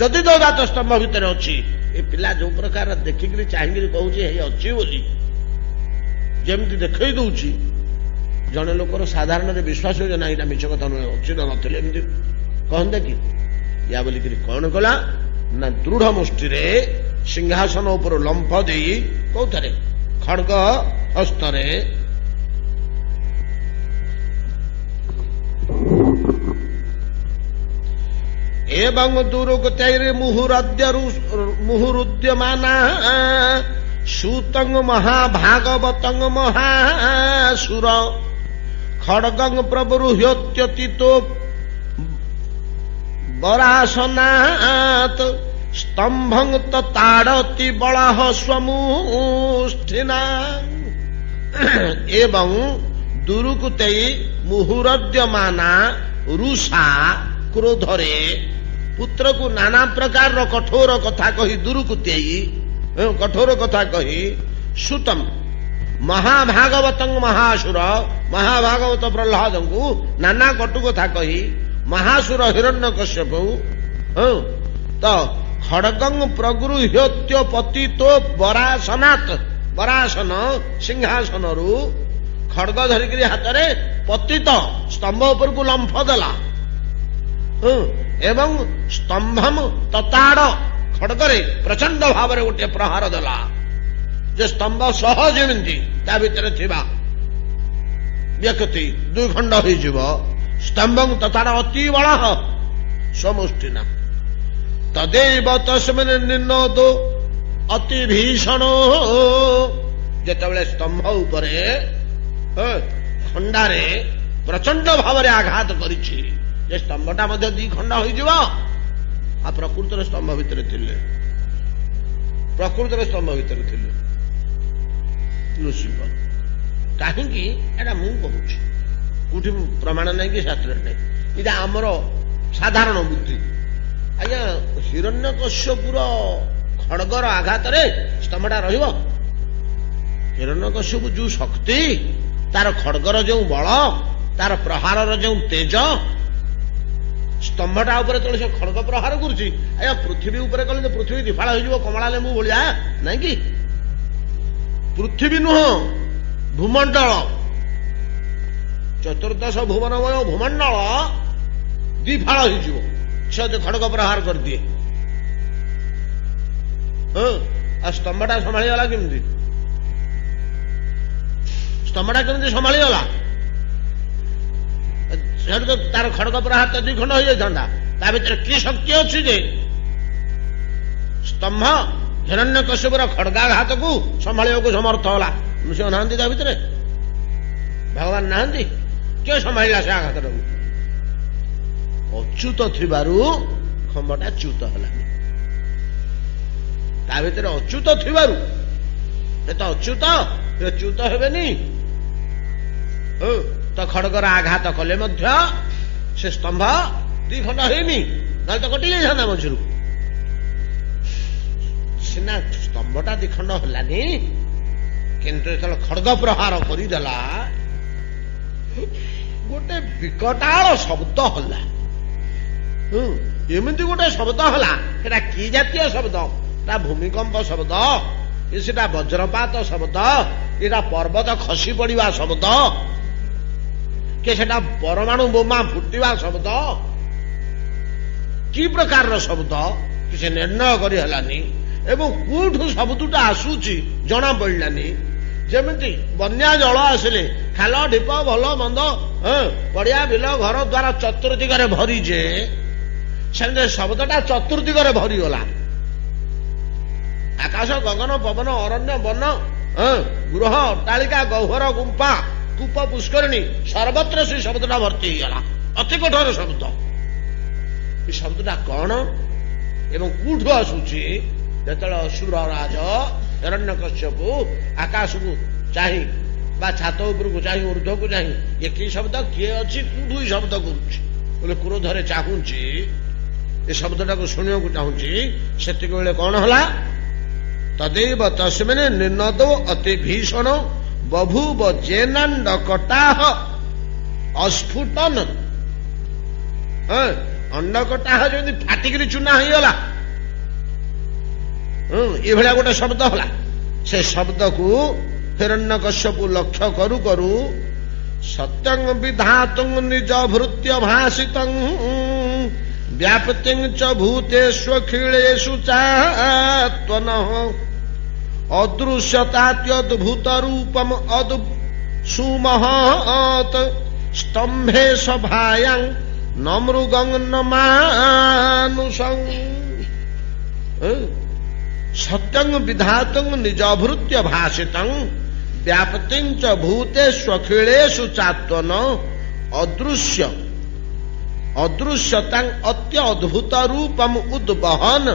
जदि दौरात स्तंभ भितर अच्छी ये पिला जो प्रकार देखिक चाहिए कहूँ अच्छी बोली जमी देखई दौची जड़े लोकर साधारण विश्वास हो ना मिछ कथा नुहे अच्छी ना नमती कहते कि या बोलिक कौन कला ना दृढ़ मुष्टि सिंहासन उपर लंफ दे कौथरे खड़ग हस्तरे एवं दुरुगतैरे मुहुरुद्यमाना सूतंग महाभागवतंग महासुर खड़गंग प्रबरुह्योत्यतीतो बरासनात् स्तंभं ताड़ति बलः स्वमुष्ठिना एवं दुरुकुतै मुहुरद्यमाना रुषा क्रोधरे पुत्र को नाना प्रकार कठोर कथा कही दुरुकुतै कठोर कथा कही सुतम महाभागवतं महासुर महाभागवत प्रह्लाद को नाना कटु कथा कही महासुर हिरण्यकश्यप तो खड़गंग प्रगृह्योत्य पतितो बरासनात् बरासन सिंहासन रु खड़ग धरिक हाथ में पतित स्तंभ उपर को लंफ देला एवं स्तंभम तताड़ खड़गरे प्रचंड भाव में गोटे प्रहार देला जे स्तंभ सह जमी ता भीतर थिबा व्यक्ति दुई खंड हो स्तंभं तथा अति बल स्वमुष्टिना तदेव तस्मिन् निन्नोदो अति भीषण जेतेबेले स्तंभ उपरे खंडारे प्रचंड भाव आघात करिछि जे स्तंभटा मध्य दी खंड होइजिव आ प्रकृतर स्तंभ भितर थिले प्रकृतर स्तंभ भितर थिले लुसिफर कहीं एटा मु कहूँ कोठी प्रमाण नहीं कि शास्त्र नहीं इटा आमर साधारण बुद्धि आज्ञा हिरण्यकश्यपुर खड़गर आघात रे स्तंभटा रहिब हिरण्यकश्यपु जो शक्ति तार खड़गर जो बल तार प्रहार जो तेज स्तंभटा उपरे तले से खड़ग प्रहार करुछि आज्ञा पृथ्वी उपरे कले तो पृथ्वी दिफाळ होइजिव कमला लेंबू भलिया नहीं कि पृथ्वी नुह भूमंडल चतुर्दश भुवनमय भूमंडल दिफाळ होइजिव से खड़ग प्रहार कर दिए स्तंभटा संभाली गला केमती स्तंभटा केमती संभाली गला तो तार खड़ग प्रहार तो दुई खंड हो जाता ता भीतर कि शक्ति अच्छी जे स्तंभ हिरण्यकश्यपुर खड़गाघात को संभालिया को समर्थ होला नृसिंह नाहांती ता भीतर भगवान नाहांती किए संभाला से आघात अच्युत थिबारु खंबटा च्युत होला ता भीतर अच्युत थिबारु ए तो अच्युत ये च्युत हेबेनी तो खड़गर आघात कले मध्य से स्तंभ दी खंड हेनी ना तो कटि जाता मझिरू सिना स्तंभटा दी खंड हलानी किंतु जो खड़ग प्रहार करदेला गोटे विकटाल शब्द हला एमती गोटे शब्द हला सेटा कि जातीय शब्द भूमिकंप शब्द सेटा वज्रपात शब्द एटा पर्वत खसी पड़ा शब्द कि सेटा परमाणु बोमा फुटिवा शब्द कि प्रकार शब्द किसी निर्णय करी हलानी एवं कोठू शब्दटा आसूची जना पड़लानी जमी बन्या जल आसिले खाल ढीप भल मंद पड़िया बिल घर द्वार चतुर्दिगरे भरी जे से शब्दटा चतुर्दिगरे भरीगला आकाश गगन पवन अरण्य वन गृह अट्टालिका गह्वर गुंफा कूप पुष्करिणी सर्वत्र से शब्दटा भर्ती होगला अति कठोर शब्द ये शब्दटा कौन एवं कोठू आसूची जेतले असुर राज हिरण्यकश्यपु आकाश को चाही बा छात उपर को चाही ऊर्ध्व को चाही ये कि शब्द किए अच्छी कोठू शब्द करुच्ची बोले क्रोधरे चाहूची ये शब्दटा को शुणिया को चाहूची सेति बेले कौन हला तदेव तस्मिन् निन्नदो अति भीषण बभूव जेनांड कटाह अस्फुटन अंड कटाह जमी फाटिकी चूना हो गला ये भाया गोटे शब्द हला से शब्द को हिरण्यकश्यपु लक्ष्य करू करू सत्यं विधातुं निज भृत्य भाषितं व्याप्तिं च भूतेष्वखिलेषु चात्वनः अदृश्यतात्यद्भुत रूपम अद् सुमहत् स्तंभे सभायां न मृगं न मानुषं सत्यं विधातुं निजभृत्य भाषितं व्याप्तिं च भूतेष्वखिलेषु चात्वन अदृश्यतां अत्यद्भुत रूपम उद्वहन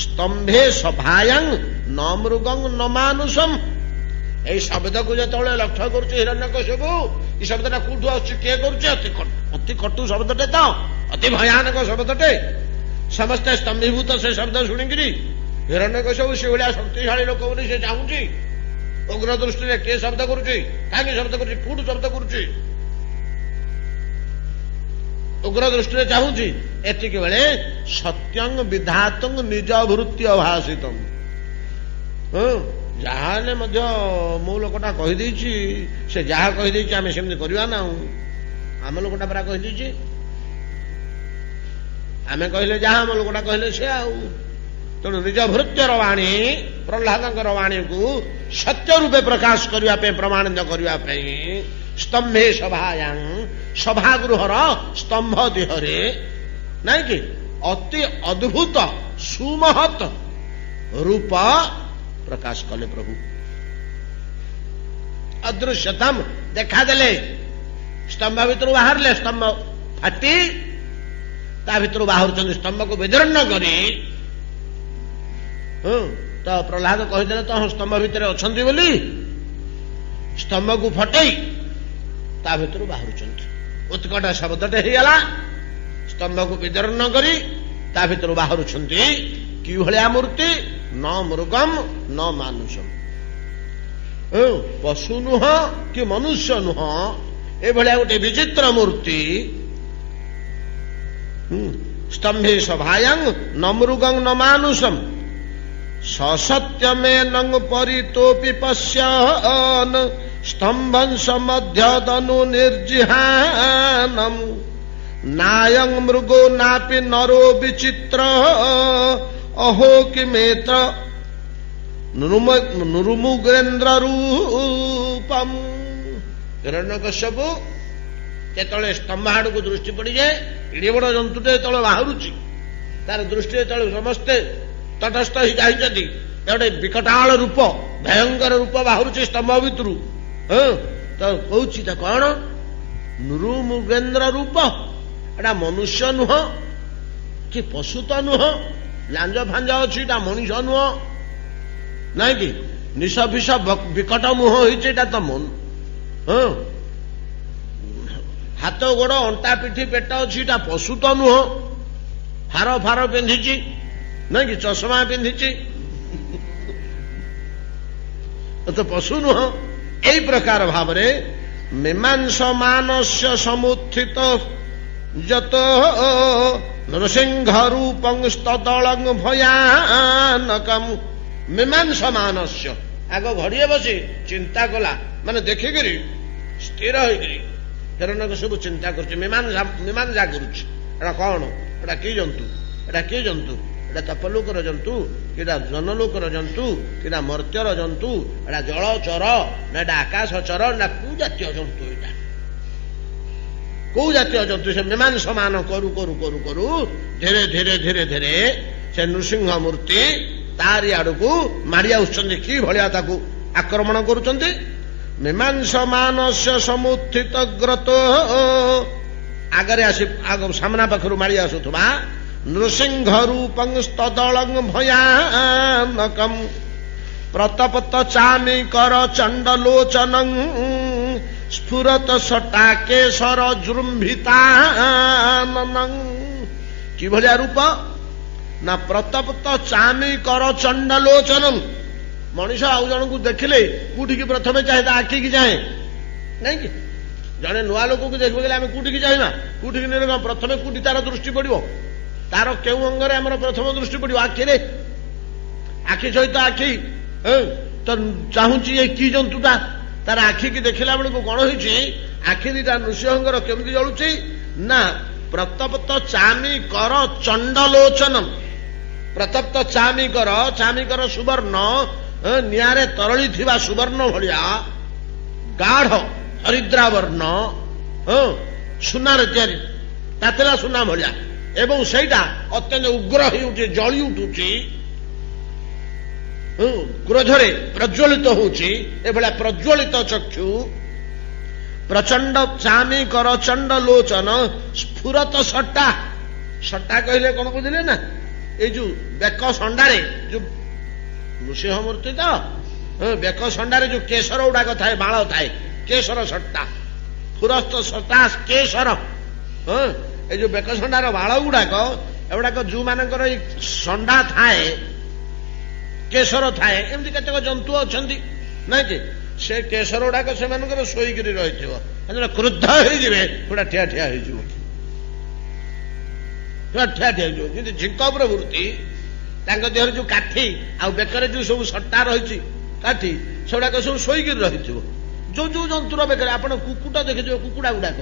स्तंभे सभायां न मृगं न मानुषम এই শব্দକୁ ଯେତେବେଳେ ଲକ୍ଷ୍ୟ କରୁଛି ହିରଣ୍ୟକଶ୍ୟପ এই ଶବ୍ଦଟା କୋଉଠୁ ଆସୁଛି କିଏ କରୁଛି ଅତି କଟୁ ଶବ୍ଦଟେ ତ ଅତି ଭୟାନକ ଶବ୍ଦଟେ ସମସ୍ତେ ସ୍ତମ୍ଭୀଭୂତ ସେ ଶବ୍ଦ ଶୁଣିକିରି ହିରଣ୍ୟକଶ୍ୟପ ସେଭଳିଆ ଶକ୍ତିଶାଳୀ ଲୋକ ବୋଲି ସେ ଚାହୁଁଛି ଉଗ୍ର ଦୃଷ୍ଟିରେ କିଏ ଶବ୍ଦ କରୁଛି କାହିଁକି ଶବ୍ଦ କରୁଛି କୋଉଠୁ ଶବ୍ଦ କରୁଛି उग्र दृष्टि चाहूँगी एतिक बेले सत्यं विधातुं निज भृत्य भाषितम् जहाँ मो लोकटा कहीदे से जहाँ कहीदे आम सेमती करवा ना आम लोकटा परा कहीदे आम कहले जहाँ आम लोकटा कहले से तेणु निज भृत्यर वाणी प्रह्लाद वाणी को सत्य रूपे प्रकाश करने प्रमाणित करने स्तंभे सभायां सभागृहर स्तंभ देहरे नाई कि अति अद्भुत सुमहत रूप प्रकाश कले प्रभु अदृश्यतम देखा देले स्तंभ भितर बाहर स्तंभ फाटी ता भितर बाहर स्तंभ को विदीर्ण करी तो प्रहलाद कहीदे तो स्तंभ भितर अच्छा बोली स्तंभ को फटई ता भितर बाहर उत्कट शब्दटे होगला स्तंभ को विदीर्ण करी ता भितर बाहर कि भलिया मूर्ति न मृगम न मानुषम पशु नुह कि मनुष्य नुह ए भलिया गोटे विचित्र मूर्ति स्तंभे सभायां न मृगं न मानुषम ससत्यमेनं परितोपि पश्यन् स्तंभं समध्यदनु निर्जिहानम् नायं मृगो नापि नरो विचित्र अहो किमेत्र नुरुमुग्रेन्द्र रूपम हिरण्यकश्यपु जेतले स्तंभ आड़ को दृष्टि पड़ी जाए एडे बड़ जंतुटे जेतले बाहरुची तार दृष्टि जेतले समस्ते तटस्थ ही जाइछथि गोटे विकटाल रूप भयंकर रूप बाहरुची स्तंभ भितरु तो कहूची तो कौन नुरुमुगेन्द्र रूप एटा मनुष्य नुह कि पशु तो नुह लांज फांज अच्छी मनीष नुह नाई कि निश फिश विकट मुह होता तो मन हाथ गोड़ अंटा पिठी पेट अच्छी पशु तो नुह हार फार पिंधि ना कि चषमा पिंधि तो पशु नुह यही प्रकार भाव मीमांस मानस्य समुत्थित जत नृसिंह रूपं स्तदलं भयानकम मीमांस मानस्य आग घड़िए बसी चिंता कला माने देखिकी स्थिर हिरण्यकश्यप चिंता कर मीमांसा करुच्चा कौन एटा कि जंतु एटा कि जंतु एटा तपलोकर जंतु कि जनलोकर जंतु कि मर्त्यर जंतु एटा जलचर ना एटा आकाशचर ना कौ जातीय जंतु एटा कौ जातीय जंतु से मीमांस मान करू करू करू करू धीरे धीरे धीरे धीरे से नृसिंह मूर्ति तारी आड़ को मारिया उठुंट कि भाया आक्रमण करुंच मीमांस मानस्य समुत्थित ग्रत आगरे आसी आग सामना पाखर मारि आसुवा नृसिंह रूपं स्तदलं भयानकम प्रतपत चामीकर चंडलोचनं स्फुरत सटाकेशर जृंभिताननं कि भलिया रूप ना प्रतपत चामीकर चंडलोचनं मनीष आउ जन को देखिले कौटी की प्रथम चाहे आखि की चाहे नहीं कि जड़े नुआ लोक को देख गले कौटी की चाहना कौटी की नहीं प्रथम कौटी तार दृष्टि पड़ो तार क्यों अंगरे आम प्रथम दृष्टि पड़ो आखिरे आखि सहित आखि तो चाहूची ये कि जंतुटा तार आखि की देखला बेलू कौन हो आखि दीटा नृसिंहर केमती जलुची ना प्रतप्त चामी कर चंडलोचनम प्रतप्त चामी कर सुवर्ण निआरे तरली थिबा सुवर्ण भलिया गाढ़ हरिद्रा वर्ण सुनार तैयारी तातेला सुना भलिया एवं सेटा अत्यंत उग्र हो उठे जली उठुची क्रोधरे प्रज्वलित होची एभला प्रज्वलित चक्षु प्रचंड चामी कर चंड लोचन स्फुरत सट्टा सट्टा कहले कौन बुझिले ना ये जो बेक संडारे जो नृसिंह मूर्ति तो बेक संडारे जो केशर गुड़ाक थाए बाल थाए केशर सट्टा फुरस्त सट्टा केशर ये जो बेक संडार बाल गुड़ाक एगुड़ाक जो मानकर संडा थाए केशर थाए एमती केतक जंतु अच्छा ना कि से केशर गुड़ाक से शोक रही क्रुद्ध होड़ा ठिया ठिया ठिया ठिया जमी झिंक प्रवृत्ति देहर जो काठी आ बेकर जो सब सट्टा रही काठी सेगुड़ाक सब शोक रही जो जो जंतुर बेकर आप कुकुट देखिए कुकुड़ा गुड़ाक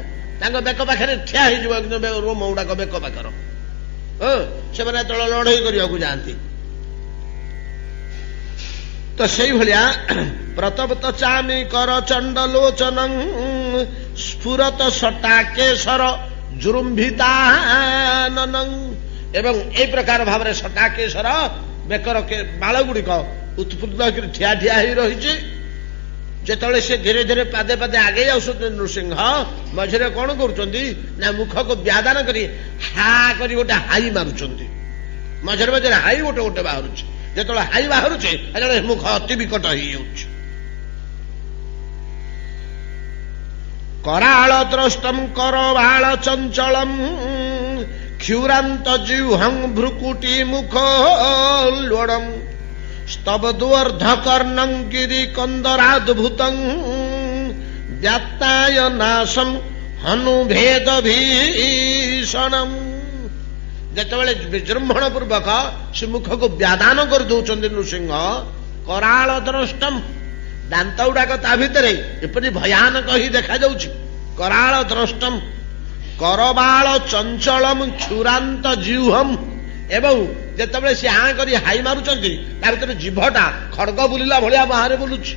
बेक पाखे ठिया हो रोम गुड़ाक बेक पाखर से लड़ई करने जाती तो से भाया प्रतप्त चामी कर चंडलोचनं स्फुरत सटाकेशर जुरुम्भिताननं एवं ए प्रकार भाव सटाकेशर बेकर के बाल गुड़िक उत्फुल्ल ठिया ठिया ही रही जेतले से धीरे धीरे पादे पादे आगे आसुते नृसिंह मझे कौन कर मुख को व्यादान करी हा करी गोटे हाई मारुंट मझे मझे हाई गोटे गोटे बाहर जो हाई बाहर मुख अति विकट हो कराल द्रष्टम करवाल चंचलम क्षुरांत जिह्वं भ्रुकुटी मुख लोड़म स्तबद्वर्धकर्णं गिरिकन्दराद्भुतं व्यात्ताय नाशं हनुभेद भीषणम् जेतेबेले विजृंभण पूर्वक से मुख को व्यादान कर दौरान नृसिंह कराल द्रष्टम दांत गुड़ाक ता भितर एपरी भयानक ही देखा जाउछि कराल द्रष्टम करबाल चंचलम क्षुरांत जिह्वम एवं जेतेबेले से आ करी हाई मारुचंती ता भीतर जीभटा खड़ग बुलिला भलिया बाहर बुलुछि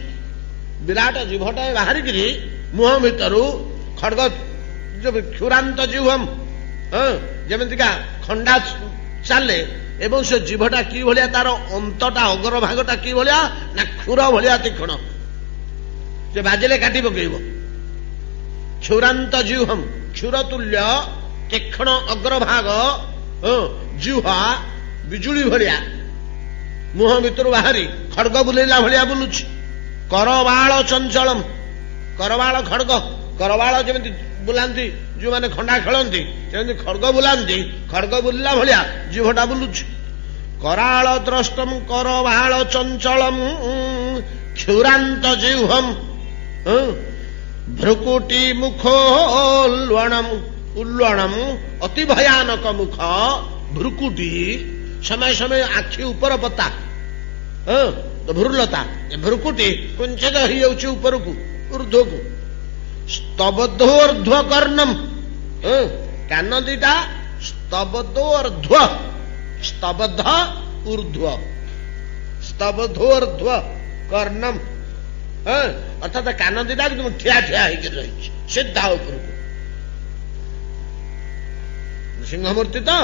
विराट जीभटा बाहर करी मुह भीतर खड़ग जो क्षुरांत जिह्वम जेमितिका खंडा चले एवं से जीभटा कि भलिया तार अंतटा अगर भागटा कि भलिया ना क्षुर भलिया तीक्षण से बाजिले काटी पकेब क्षुरांत जिह्वम क्षुरतुल्य तीक्षण अग्रभाग जिह्वा बिजुली भलिया मुह भीतर बाहरी खड़ग बुलेला भलिया बुलुछि करवाल चंचलम करवाल खड़ग करवाल जमी बुलांती जो मैंने खंडा खेलती सेमती खड़ग बुलांती खड़ग बुलिला भलिया जिह्वटा बुलुछि कराल द्रष्टम करवाल चंचलम क्षुरांत जिह्वम भ्रुकुटी मुखोल्वणम उल्वणम अति भयानक मुख भ्रुकुटी समय समय आखि ऊपर पता तो भ्रुलता भ्रुकुटी कुंचद ही जाउछि ऊपर को ऊर्ध्व को स्तबद्धोर्ध्व कर्णम कान दीटा स्तबद्धोर्ध्व स्तबद्ध ऊर्ध्व स्तबद्धोर्ध्व कर्णम अर्थात कान दीटा तुम ठिया ठिया होकर रही सीधा ऊपर सिंहमूर्ति तो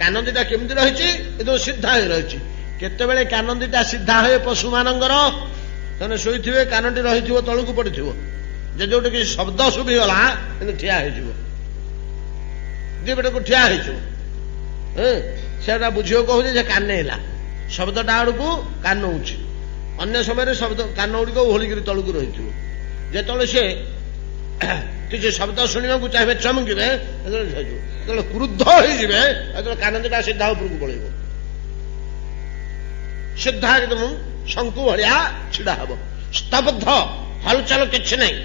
कान दीटा केमती रही सीधा हो रही केतेबेले कान दीटा सीधा हुए पशु मानकर से शोथे कानटी रही तलू पड़ी जे जो कि शब्द शुभिगला कि ठिया होटे को ठिया होटा बुझे कहूँ काने शब्दटा आड़ को कान होची अन्य समय शब्द कान गुड़िक ओहलिक तलू रही जो सी किसी शब्द शुणा चाहिए चमकिबे क्रुद्ध हो कान दिटा सीधा उपरको पड़ेब सीधा एकदम शंकु भाया छिड़ा हम स्तब्ध हलचल किछि नहीं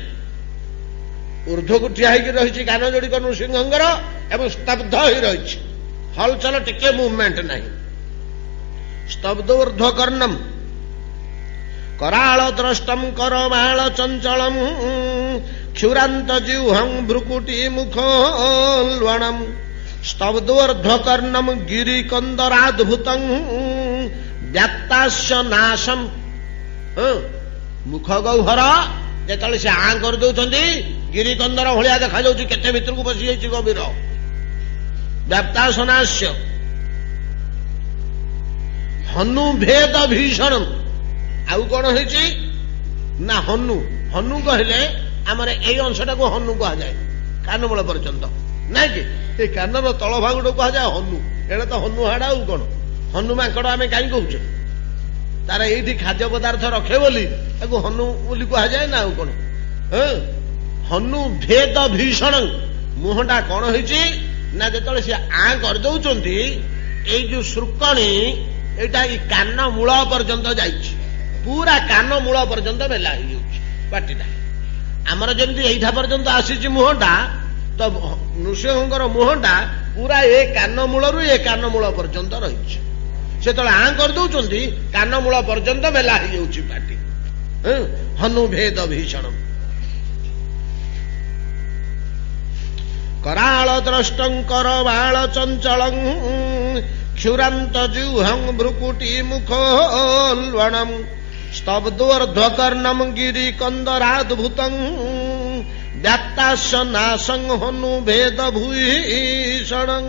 ऊर्ध्व को ठिया रही कान जोड़िक नृसिंहंगर एवं स्तब्ध हो रही हलचल टिके मुवमेंट नहीं स्तब्ध ऊर्ध्व कर्णम कराल द्रष्टम करवाल चंचलम क्षुरांत जिह्वं भ्रुकुटी मुखोल्वणम स्तब्धोर्ध्व कर्णम गिरिकन्दराद्भुतं व्यात्तास्य नाशम मुख गौहर जेतले से आ कर दउछंती गिरिकंदर भलिया देखा जाउछि केते भितर को बसी जाइछि गभीर व्याप्तास्य नाश्य हनु भेद भीषण आउ कौन होइछि ना हनु हनु कहले आमर ए अंशटा को हनु कहा जाए कानमूल पर्यंत नाई कि ए कानर तल भाग कहा जाए हनु एड़ा तो हनु हाड़ा आउ कौन हनु माकड़ आम कहीं कहूचे तार ये खाद्य पदार्थ रखे बोली हनु बोली कहा जाए ना आउ कौन हनु भेद भीषण मुहटा कौन होइछि ना जेतले से आ कर दउचंती ए जो श्रुकणी एटा ई कान मूल पर्यंत जाइछि पूरा कान मूल पर्यंत मेला हो पाटीटा आमर जमी एठा पर्यंत आसी मुहटा तो नृसिंहर मुहटा पूरा ए कान मूल रु ए कान मूल पर्यंत रही से आ कर दउचंती कान मूल पर्यंत मेला हो जाउछि पाटी हनु भेद भीषण कराल द्रष्टं करवाल चंचलं क्षुरांत जिह्वं भ्रुकुटी मुखोल्वणम स्तब्धोर्ध्वकर्णम गिरी कंदराद्भुतं व्यात्तास्य नासं हनु भेद भूषणं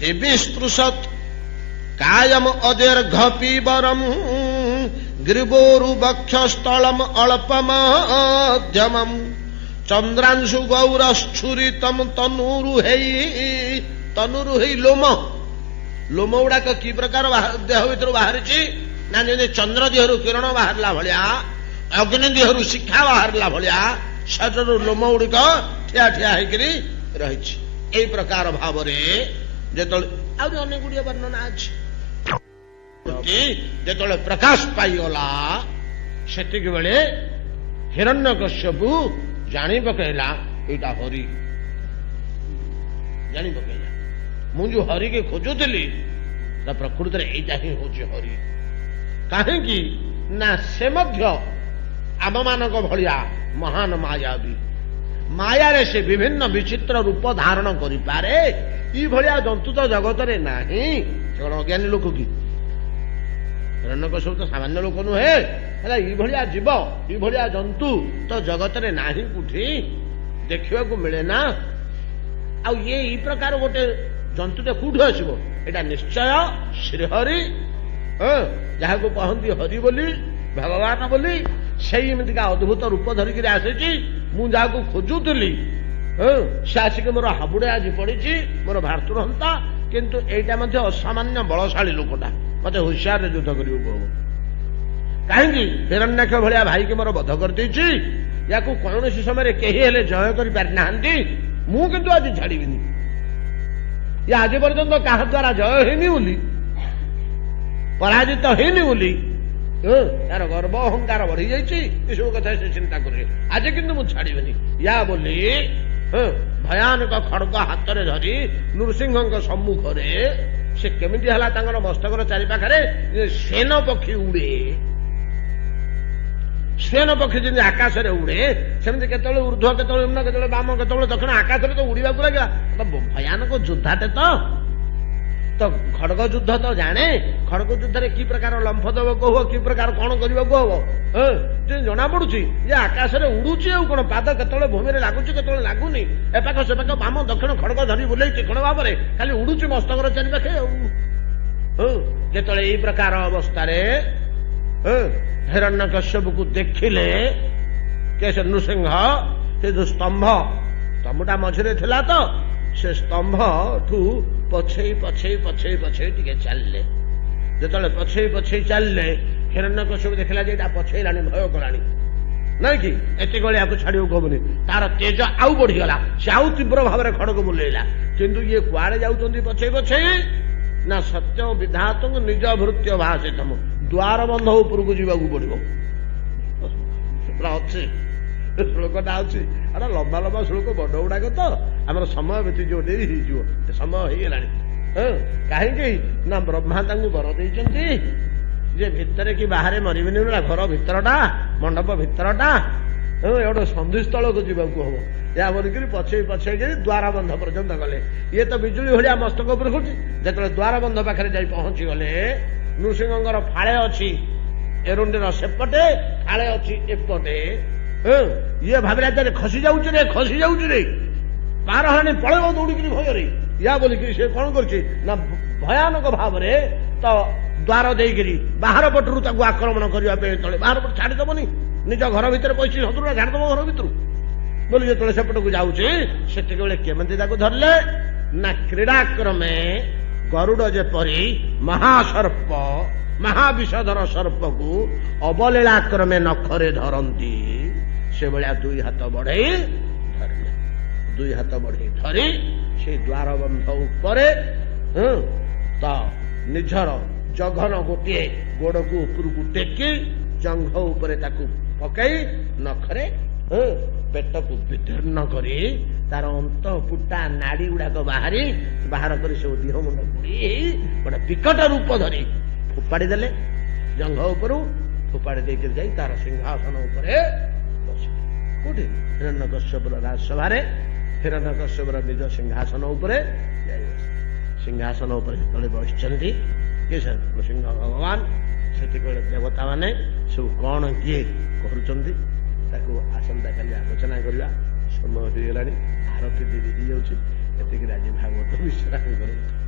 देवी स्पृशत कायम अदीर्घ पीवरम ग्रीवोरु वक्षस्थलम अल्पमध्यमम चंद्रांशु गौरस्फुरितम तनुरुहै लोम लोम गुड़ाक कि प्रकार देह भर बाहरी ना जमी चंद्र देहरु किरण बाहरला भाया अग्नि देहरु शिखा बाहरला भाया शरीर लोम गुड़िक ठिया ठिया होकर रही प्रकार भाव अनेक गुड़िया वर्णना अच्छी जो प्रकाश पाईगला से बेले हिरण्यकश्यपु जानी पकईला यहाँ हरि जानी पकईला मु जो हरि के खोजुली प्रकृत में यहीटा ही हूँ हरि कहीं ना से आम मान भाया महान मायावी माया रे से विभिन्न विचित्र रूप धारण करें ये जंतु तो जगत में ना कौन अज्ञानी लोक कि हिरण्यकश्यप तो सामान्य लोक नुहे ये जीव ये जंतु तो जगत में ना कोठी देखा मिले ना आउ ये प्रकार गोटे जंतुटे कौटू आसो यहाँ निश्चय श्रीहरि जहाँ को कहती हरि बोली भगवान बोली से एमतीका अद्भुत रूप धरिक आसी मुझा खोजुली से आसिक मोर हाबुड़े आज पड़ी मोर भातृहंता किंतु एटा असामान्य बलशाली लोकटा मत होशियार युद्ध कर कहीं हिरण्यक्ष भाया भाई के मोर बध कर या कौन समय कही जय कर मुझे आज छाड़बी ये आज पर्यंत क्या द्वारा जय होनी बोली पराजित होनी बोली यार गर्व अहंकार बढ़ी जाइए सब कथा से चिंता करे आज किंतु मुझे छाड़बी या बोली भयानक खड़ग हाथ में धरी नृसिंह सम्मुख से केमिटी है मस्तक चारिपाखे सेन पक्षी उड़े सेन पक्षी जमी आकाश में उड़े सेमती के ऊर्ध्व के निम्न के बाम के दक्षिण आकाश में तो उड़ा लगे तो भयानक योद्धाटे तो खड़ग युद्ध तो जाने खड़ग युद्ध में कि प्रकार लंफ देवाक हम कि प्रकार कौन करने को हम जना पड़ी जे आकाश में उड़ूची कौन पाद के भूमि में लगुच के लगुनि एपाख सेपाख बाम दक्षिण खड़ग धरी बुले तीक्षण भाव में खाली उड़ूची मस्तक चारिपाखे जो यही प्रकार अवस्था हिरण्यकश्यप को देखिले कैसे नृसिंह से जो स्तंभटा मझे थिला तो से स्तंभ ठू पछे पछे पछे पछे टिके चलले जो पछे पछे चलले हिरण्यकश्यप देखला पछेला भय कलानी नहीं कि एत या छाड़ू कहबनी तार तेज आउ बढ़ीगला से आउ तीव्र भाव में खड़ग बुलेला किंतु ये कुआड़े जाउछंती पछे पछे ना सत्य विधातु निज भृत्य भाषितम द्वार बंध उपरक जावाक पड़ो अच्छे श्लोकटा अच्छी अरे लंबा लंबा श्लोक बड़ गुड़ाक तो आम समय बीती जो डेरी समय हो गला कहीं ना ब्रह्मा बर देते जे भितर कि बाहर मरबनी ना घर भितरटा मंडप भितरटा गोटे संधिस्थल को जावाक हम या बोलिक पछे पछे द्वार बंध पर्यंत गले ये तो बिजुली भाया मस्तक उपर खोजी जो द्वार बंध पाखे जा पहुंची गले नृसिंह फाड़े अच्छी एरुंडीर सेपटे फाड़े अच्छी एपटे ये भाविला खसी जाऊे रे पार हाणी पलैब दौड़िक भय या बोलिक से कौन कर भयानक भाव में तो द्वार देकरी बाहर पटू आक्रमण करने तले बाहर पट छाड़देवनी निज घर भितर पैसे शत्रुरा छाड़देव घर भितर बोली जो सेपट को जाऊे से केमती धरले ना क्रीड़ाक्रमे गरुड़ जेपरी महासर्प महाविषधर सर्प को अवलीलाक्रमे नखरे धरती से भाया दुई हाथ बढ़े धरले दुई हाथ बढ़े धरी से द्वार बंध उपरे तो निजर जघन गोटे गोड़ को ऊपर को टेकी जंघ उपरे ताकू पकई नखरे पेट को विदीर्ण करी तार अंत पुटा नाड़ी गुड़ाक बाहर कर से देह मुंड बुड़ी गोटे विकट रूप धरी फोपाड़ी देले जंघ उपरू फोपाड़ी देकर जाई तार सिंहासन उपरे कौटी हिरण्यकश्यपर राजसभा हिरण्यकश्यपर निज सिंहासन उपरे सिंहासन उपरे बसचंती नृसिंह भगवान ସେଠି କହିଲେ ଦେବତାମାନେ ସବୁ କ'ଣ କିଏ କରୁଛନ୍ତି ତାକୁ ଆସନ୍ତାକାଲି ଆଲୋଚନା କରିବା। ସମୟ ହୋଇଗଲାଣି, ଆରତି ଦେବୀ ହେଇଯାଉଛି। ଏତିକିରେ ଆଜି ଭାଗବତ ବିଶ୍ରାମ କରନ୍ତୁ।